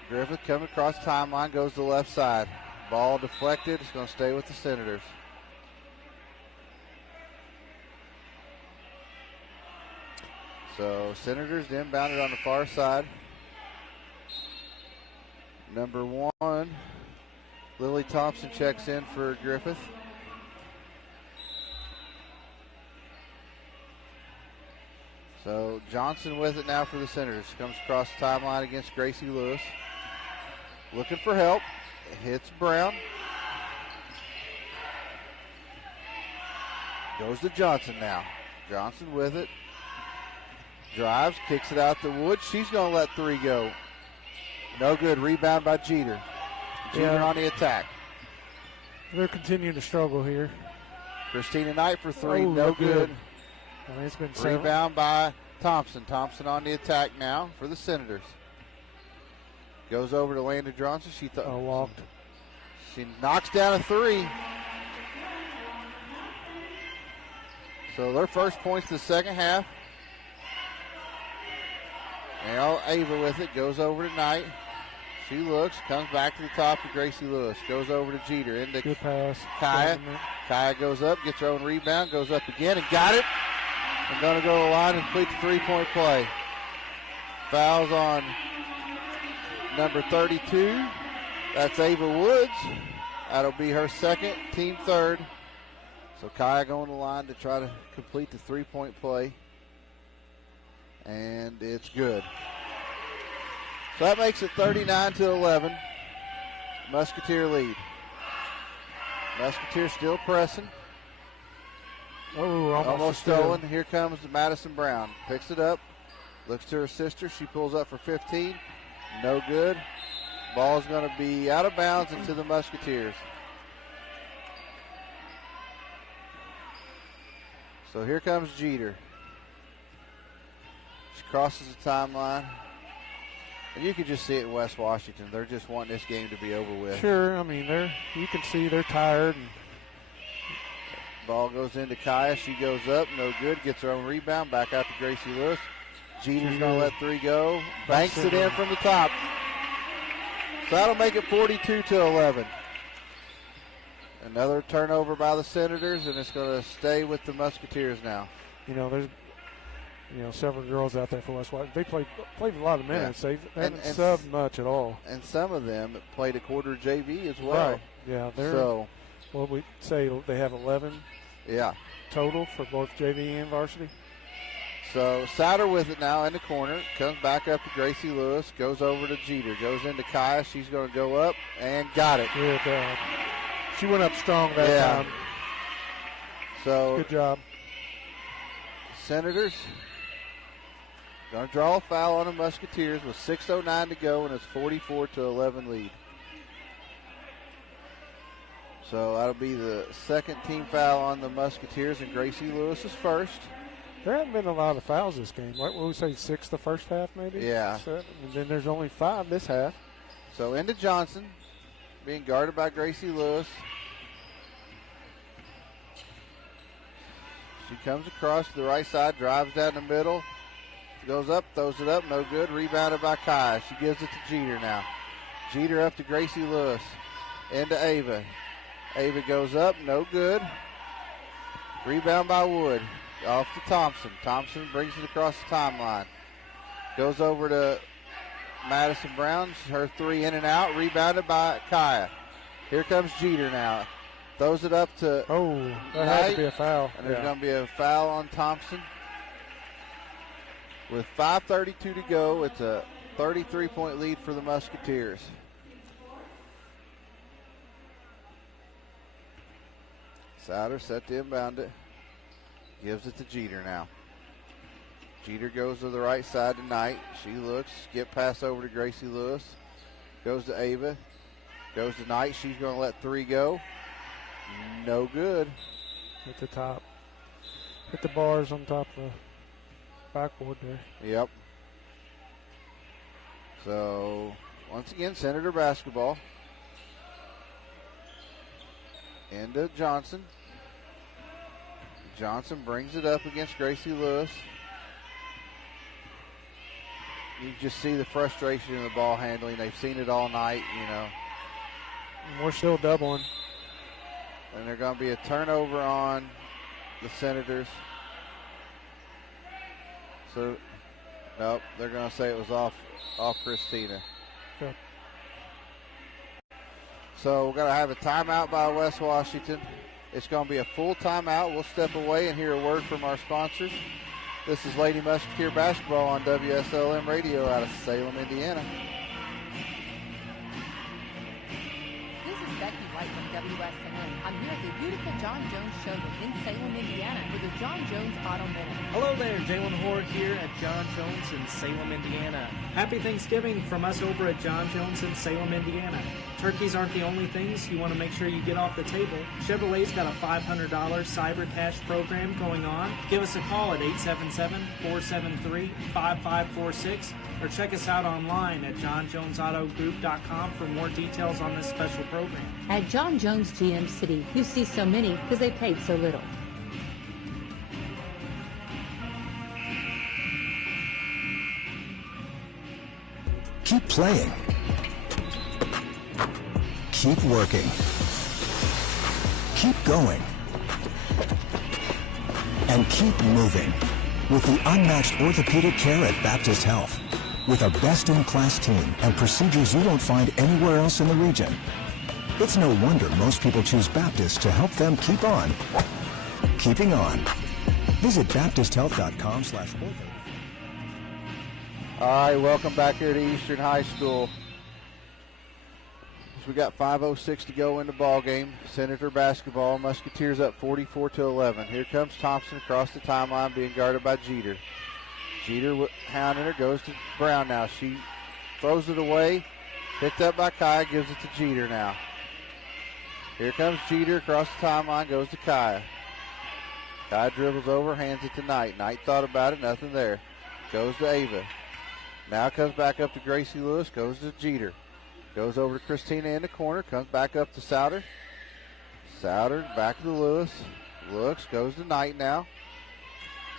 Griffith coming across the timeline, goes to the left side. Ball deflected. It's going to stay with the Senators. So Senators inbounded on the far side. Number 1, Lily Thompson checks in for Griffith. So Johnson with it now for the Senators. Comes across the timeline against Gracie Lewis. Looking for help. Hits Brown. Goes to Johnson now. Johnson with it. Drives, kicks it out to Wood. She's going to let 3 go. No good. Rebound by Jeter. Jeter on the attack. They're continuing to struggle here. Christina Knight for 3. No good. I mean, it's been rebound by Thompson. Thompson on the attack now for the Senators. Goes over to Landon Johnson. She walked. She knocks down a 3. So their first points the second half. Now Ava with it. Goes over to Knight. She looks. Comes back to the top to Gracie Lewis. Goes over to Jeter. Into good pass. Kaya. Kaya goes up. Gets her own rebound. Goes up again and got it. And going to go to the line and complete the 3-point play. Fouls on number 32. That's Ava Woods. That'll be her second, team third. So Kaya going to the line to try to complete the 3-point play. And it's good. So that makes it 39-11. Musketeer lead. Musketeer still pressing. Oh, almost stolen. Here comes Madison Brown. Picks it up. Looks to her sister. She pulls up for 15. No good. Ball's going to be out of bounds into the Musketeers. So here comes Jeter. She crosses the timeline. And you can just see it in West Washington. They're just wanting this game to be over with. Sure, I mean, you can see they're tired. And ball goes into Kaya. She goes up, no good. Gets her own rebound. Back out to Gracie Lewis. Jeter's going to let 3 go. Banks it in from the top. So that'll make it 42-11. Another turnover by the Senators, and it's going to stay with the Musketeers now. There's several girls out there for West Washington. They played a lot of minutes. Yeah. They haven't subbed much at all. And some of them played a quarter JV as well. Right. Yeah, we say they have 11 total for both JV and varsity. So Souter with it now in the corner. Comes back up to Gracie Lewis. Goes over to Jeter. Goes into Kaya. She's going to go up and got it. Good. She went up strong that time. So good job. Senators going to draw a foul on the Musketeers with 6:09 to go, and it's 44-11 lead. So that'll be the second team foul on the Musketeers, and Gracie Lewis is first. There haven't been a lot of fouls this game. What would we say, 6 the first half maybe? Yeah. 7, and then there's only 5 this half. So into Johnson, being guarded by Gracie Lewis. She comes across to the right side, drives down the middle, goes up, throws it up, no good. Rebounded by Kai. She gives it to Jeter now. Jeter up to Gracie Lewis. Into Ava. Ava goes up, no good. Rebound by Wood. Off to Thompson. Thompson brings it across the timeline. Goes over to Madison Brown. Her 3 in and out. Rebounded by Kaya. Here comes Jeter now. Throws it up to that had to be a foul. And there's going to be a foul on Thompson. With 5:32 to go, it's a 33-point lead for the Musketeers. Souter set to inbound it. Gives it to Jeter now. Jeter goes to the right side to Knight. She looks, get pass over to Gracie Lewis. Goes to Ava. Goes to Knight. She's going to let 3 go. No good. At the top. Hit the bars on top of the backboard there. Yep. So, once again, Senator basketball. Into Johnson. Johnson brings it up against Gracie Lewis. You just see the frustration in the ball handling. They've seen it all night, And we're still doubling. And there's going to be a turnover on the Senators. So, nope, they're going to say it was off Christina. Okay. So we're going to have a timeout by West Washington. It's going to be a full timeout. We'll step away and hear a word from our sponsors. This is Lady Musketeer Basketball on WSLM Radio out of Salem, Indiana. This is Becky White from WSLM. I'm here at the beautiful John Jones Showroom in Salem, Indiana for the John Jones Auto Minute. Hello there, Jalen Hoare here at John Jones in Salem, Indiana. Happy Thanksgiving from us over at John Jones in Salem, Indiana. Turkeys aren't the only things you want to make sure you get off the table. Chevrolet's got a $500 Cyber Cash program going on. Give us a call at 877-473-5546 or check us out online at johnjonesautogroup.com for more details on this special program. At John Jones GM City, you see so many because they paid so little. Keep playing. Keep working. Keep going. And keep moving. With the unmatched orthopedic care at Baptist Health. With a best-in-class team and procedures you won't find anywhere else in the region. It's no wonder most people choose Baptist to help them keep on. Keeping on. Visit BaptistHealth.com/ortho. All right, welcome back here to Eastern High School. So we got 5:06 to go in the ball game. Senator basketball. Musketeers up 44-11. Here comes Thompson across the timeline, being guarded by Jeter. Jeter hounding her, goes to Brown now. She throws it away. Picked up by Kaya, gives it to Jeter now. Here comes Jeter across the timeline, goes to Kaya. Kaya dribbles over, hands it to Knight. Knight thought about it, nothing there. Goes to Ava. Now comes back up to Gracie Lewis, goes to Jeter. Goes over to Christina in the corner, comes back up to Souter. Souter back to Lewis. Looks, goes to Knight now.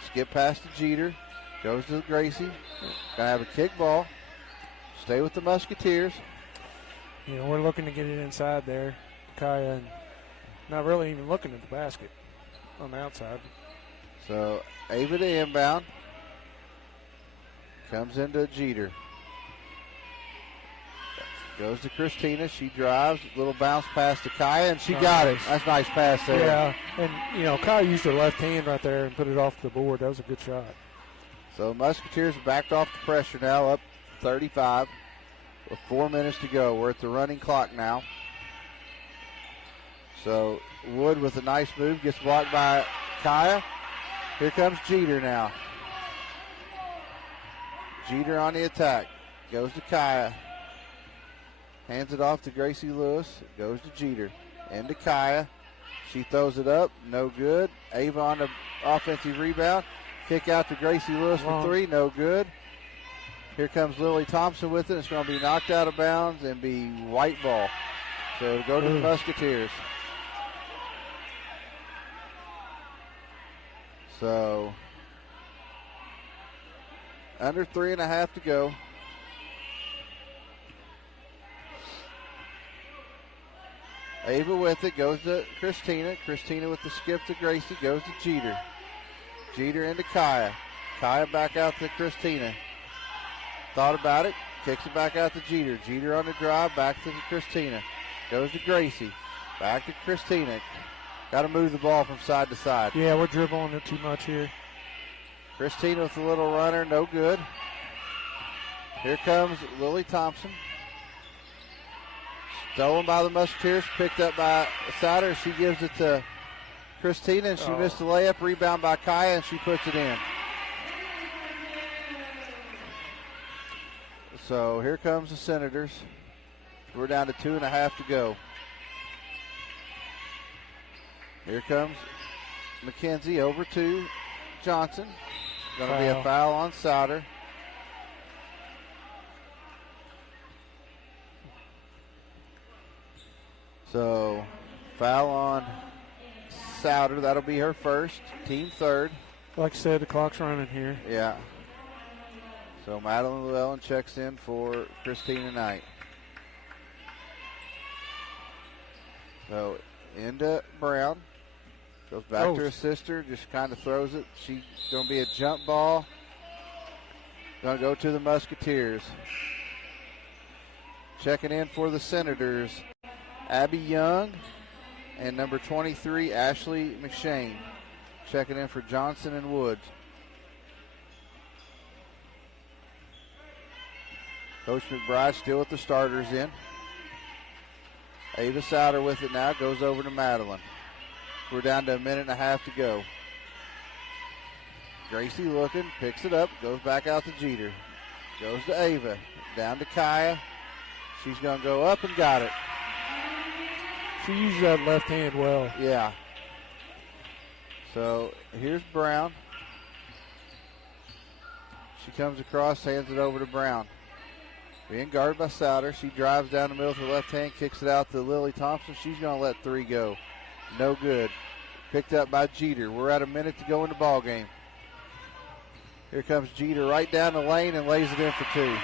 Skip past to Jeter. Goes to Gracie. Gonna have a kick ball. Stay with the Musketeers. You know, we're looking to get it inside there. Kaya, and not really even looking at the basket on the outside. So Ava to inbound. Comes into Jeter. Goes to Christina. She drives. Little bounce pass to Kaya, and she got it. That's a nice pass there. Yeah, and, you know, Kaya used her left hand right there and put it off the board. That was a good shot. So Musketeers backed off the pressure now, up 35 with 4 minutes to go. We're at the running clock now. So Wood with a nice move, gets blocked by Kaya. Here comes Jeter now. Jeter on the attack. Goes to Kaya. Hands it off to Gracie Lewis. Goes to Jeter. Into Kaya. She throws it up. No good. Ava on the offensive rebound. Kick out to Gracie Lewis for three. No good. Here comes Lily Thompson with it. It's going to be knocked out of bounds and be white ball. So it'll go to the Musketeers. So under 3.5 to go. Ava with it, goes to Christina. Christina with the skip to Gracie, goes to Jeter. Jeter into Kaya. Kaya back out to Christina. Thought about it, kicks it back out to Jeter. Jeter on the drive, back to Christina. Goes to Gracie. Back to Christina. Got to move the ball from side to side. Yeah, we're dribbling it too much here. Christina with a little runner, no good. Here comes Lily Thompson. Stolen by the Musketeers, picked up by Souter. She gives it to Christina, and she missed the layup. Rebound by Kaya, and she puts it in. So here comes the Senators. We're down to 2.5 to go. Here comes McKenzie over to Johnson. Going to be a foul on Souter. So, foul on Souter. That'll be her first. Team third. Like I said, the clock's running here. Yeah. So, Madeline Llewellyn checks in for Christina Knight. So, into Brown. Goes back to her sister. Just kind of throws it. She's going to be a jump ball. Going to go to the Musketeers. Checking in for the Senators. Abby Young and number 23, Ashley McShane, checking in for Johnson and Woods. Coach McBride still with the starters in. Ava Souter with it now, goes over to Madeline. We're down to 1.5 to go. Gracie looking, picks it up, goes back out to Jeter. Goes to Ava, down to Kaya. She's going to go up and got it. She used that left hand well. Yeah. So here's Brown. She comes across, hands it over to Brown. Being guarded by Souter. She drives down the middle with her left hand, kicks it out to Lily Thompson. She's going to let three go. No good. Picked up by Jeter. We're at a minute to go in the ball game. Here comes Jeter right down the lane and lays it in for two.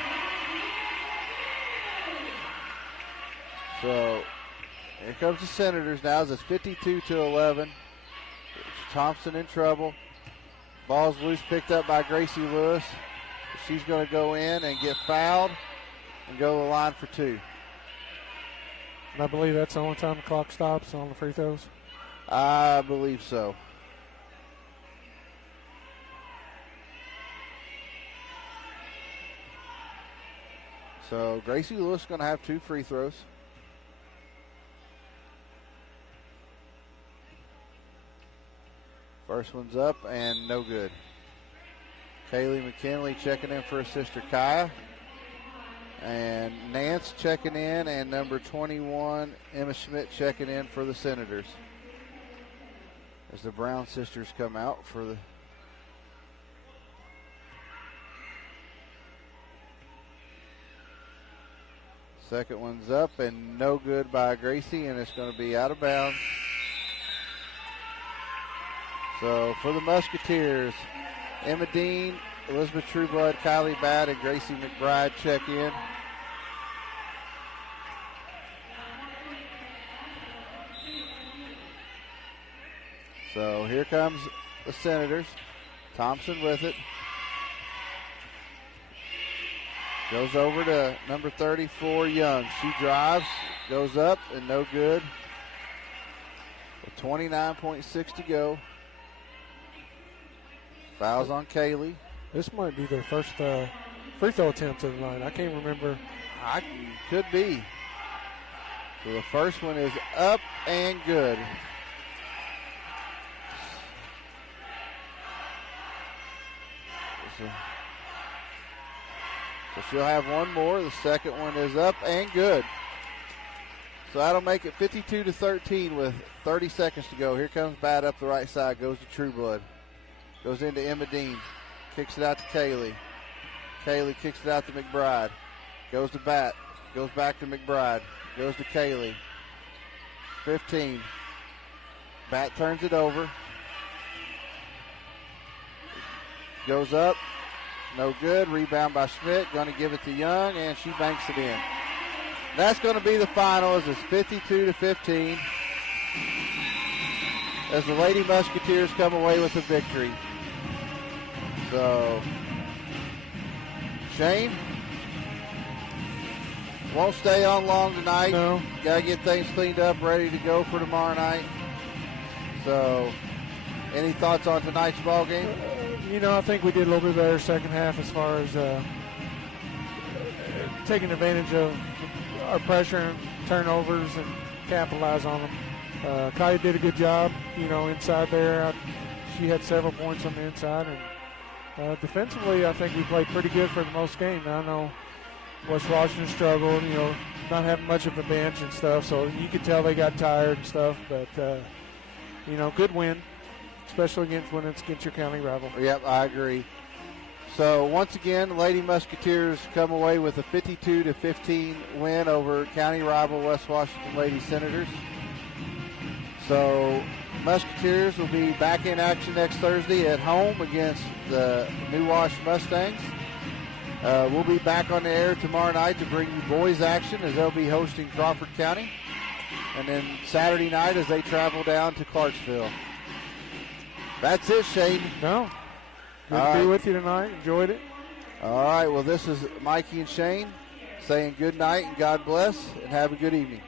So here comes the Senators now as it's 52-11. Thompson in trouble. Ball's loose, picked up by Gracie Lewis. She's going to go in and get fouled and go to the line for two. And I believe that's the only time the clock stops on the free throws. I believe so. So Gracie Lewis is going to have two free throws. First one's up and no good. Kaylee McKinley checking in for her sister Kaya. And Nance checking in, and number 21, Emma Schmidt, checking in for the Senators. As the Brown sisters come out for the Second one's up and no good by Gracie, and it's going to be out of bounds. So for the Musketeers, Emma Dean, Elizabeth Trueblood, Kylie Batt, and Gracie McBride check in. So here comes the Senators. Thompson with it. Goes over to number 34, Young. She drives, goes up, and no good. With 29.6 to go. Fouls on Kaylee. This might be their first free throw attempt of the night. I can't remember. Could be. So the first one is up and good. So she'll have one more. The second one is up and good. So that'll make it 52-13 with 30 seconds to go. Here comes Batt up the right side. Goes to Trueblood. Goes into Emma Dean. Kicks it out to Kaylee. Kaylee kicks it out to McBride. Goes to Batt. Goes back to McBride. Goes to Kaylee. 15. Batt turns it over. Goes up. No good. Rebound by Schmidt. Going to give it to Young, and she banks it in. That's going to be the final as it's 52-15 as the Lady Musketeers come away with a victory. So, Shane won't stay on long tonight. No. Got to get things cleaned up, ready to go for tomorrow night. So, any thoughts on tonight's ball game? I think we did a little bit better second half as far as taking advantage of our pressure and turnovers and capitalize on them. Kai did a good job, inside there. She had several points on the inside, and defensively, I think we played pretty good for the most game. Now, I know West Washington struggled, not having much of a bench and stuff, so you could tell they got tired and stuff, but, good win, especially when it's against your county rival. Yep, I agree. So, once again, the Lady Musketeers come away with a 52-15 win over county rival West Washington Lady Senators. So, Musketeers will be back in action next Thursday at home against the New Wash Mustangs. We'll be back on the air tomorrow night to bring you boys action as they'll be hosting Crawford County. And then Saturday night as they travel down to Clarksville. That's it, Shane. No. Good to be with you tonight. Enjoyed it. All right. Well, this is Mikey and Shane saying good night and God bless and have a good evening.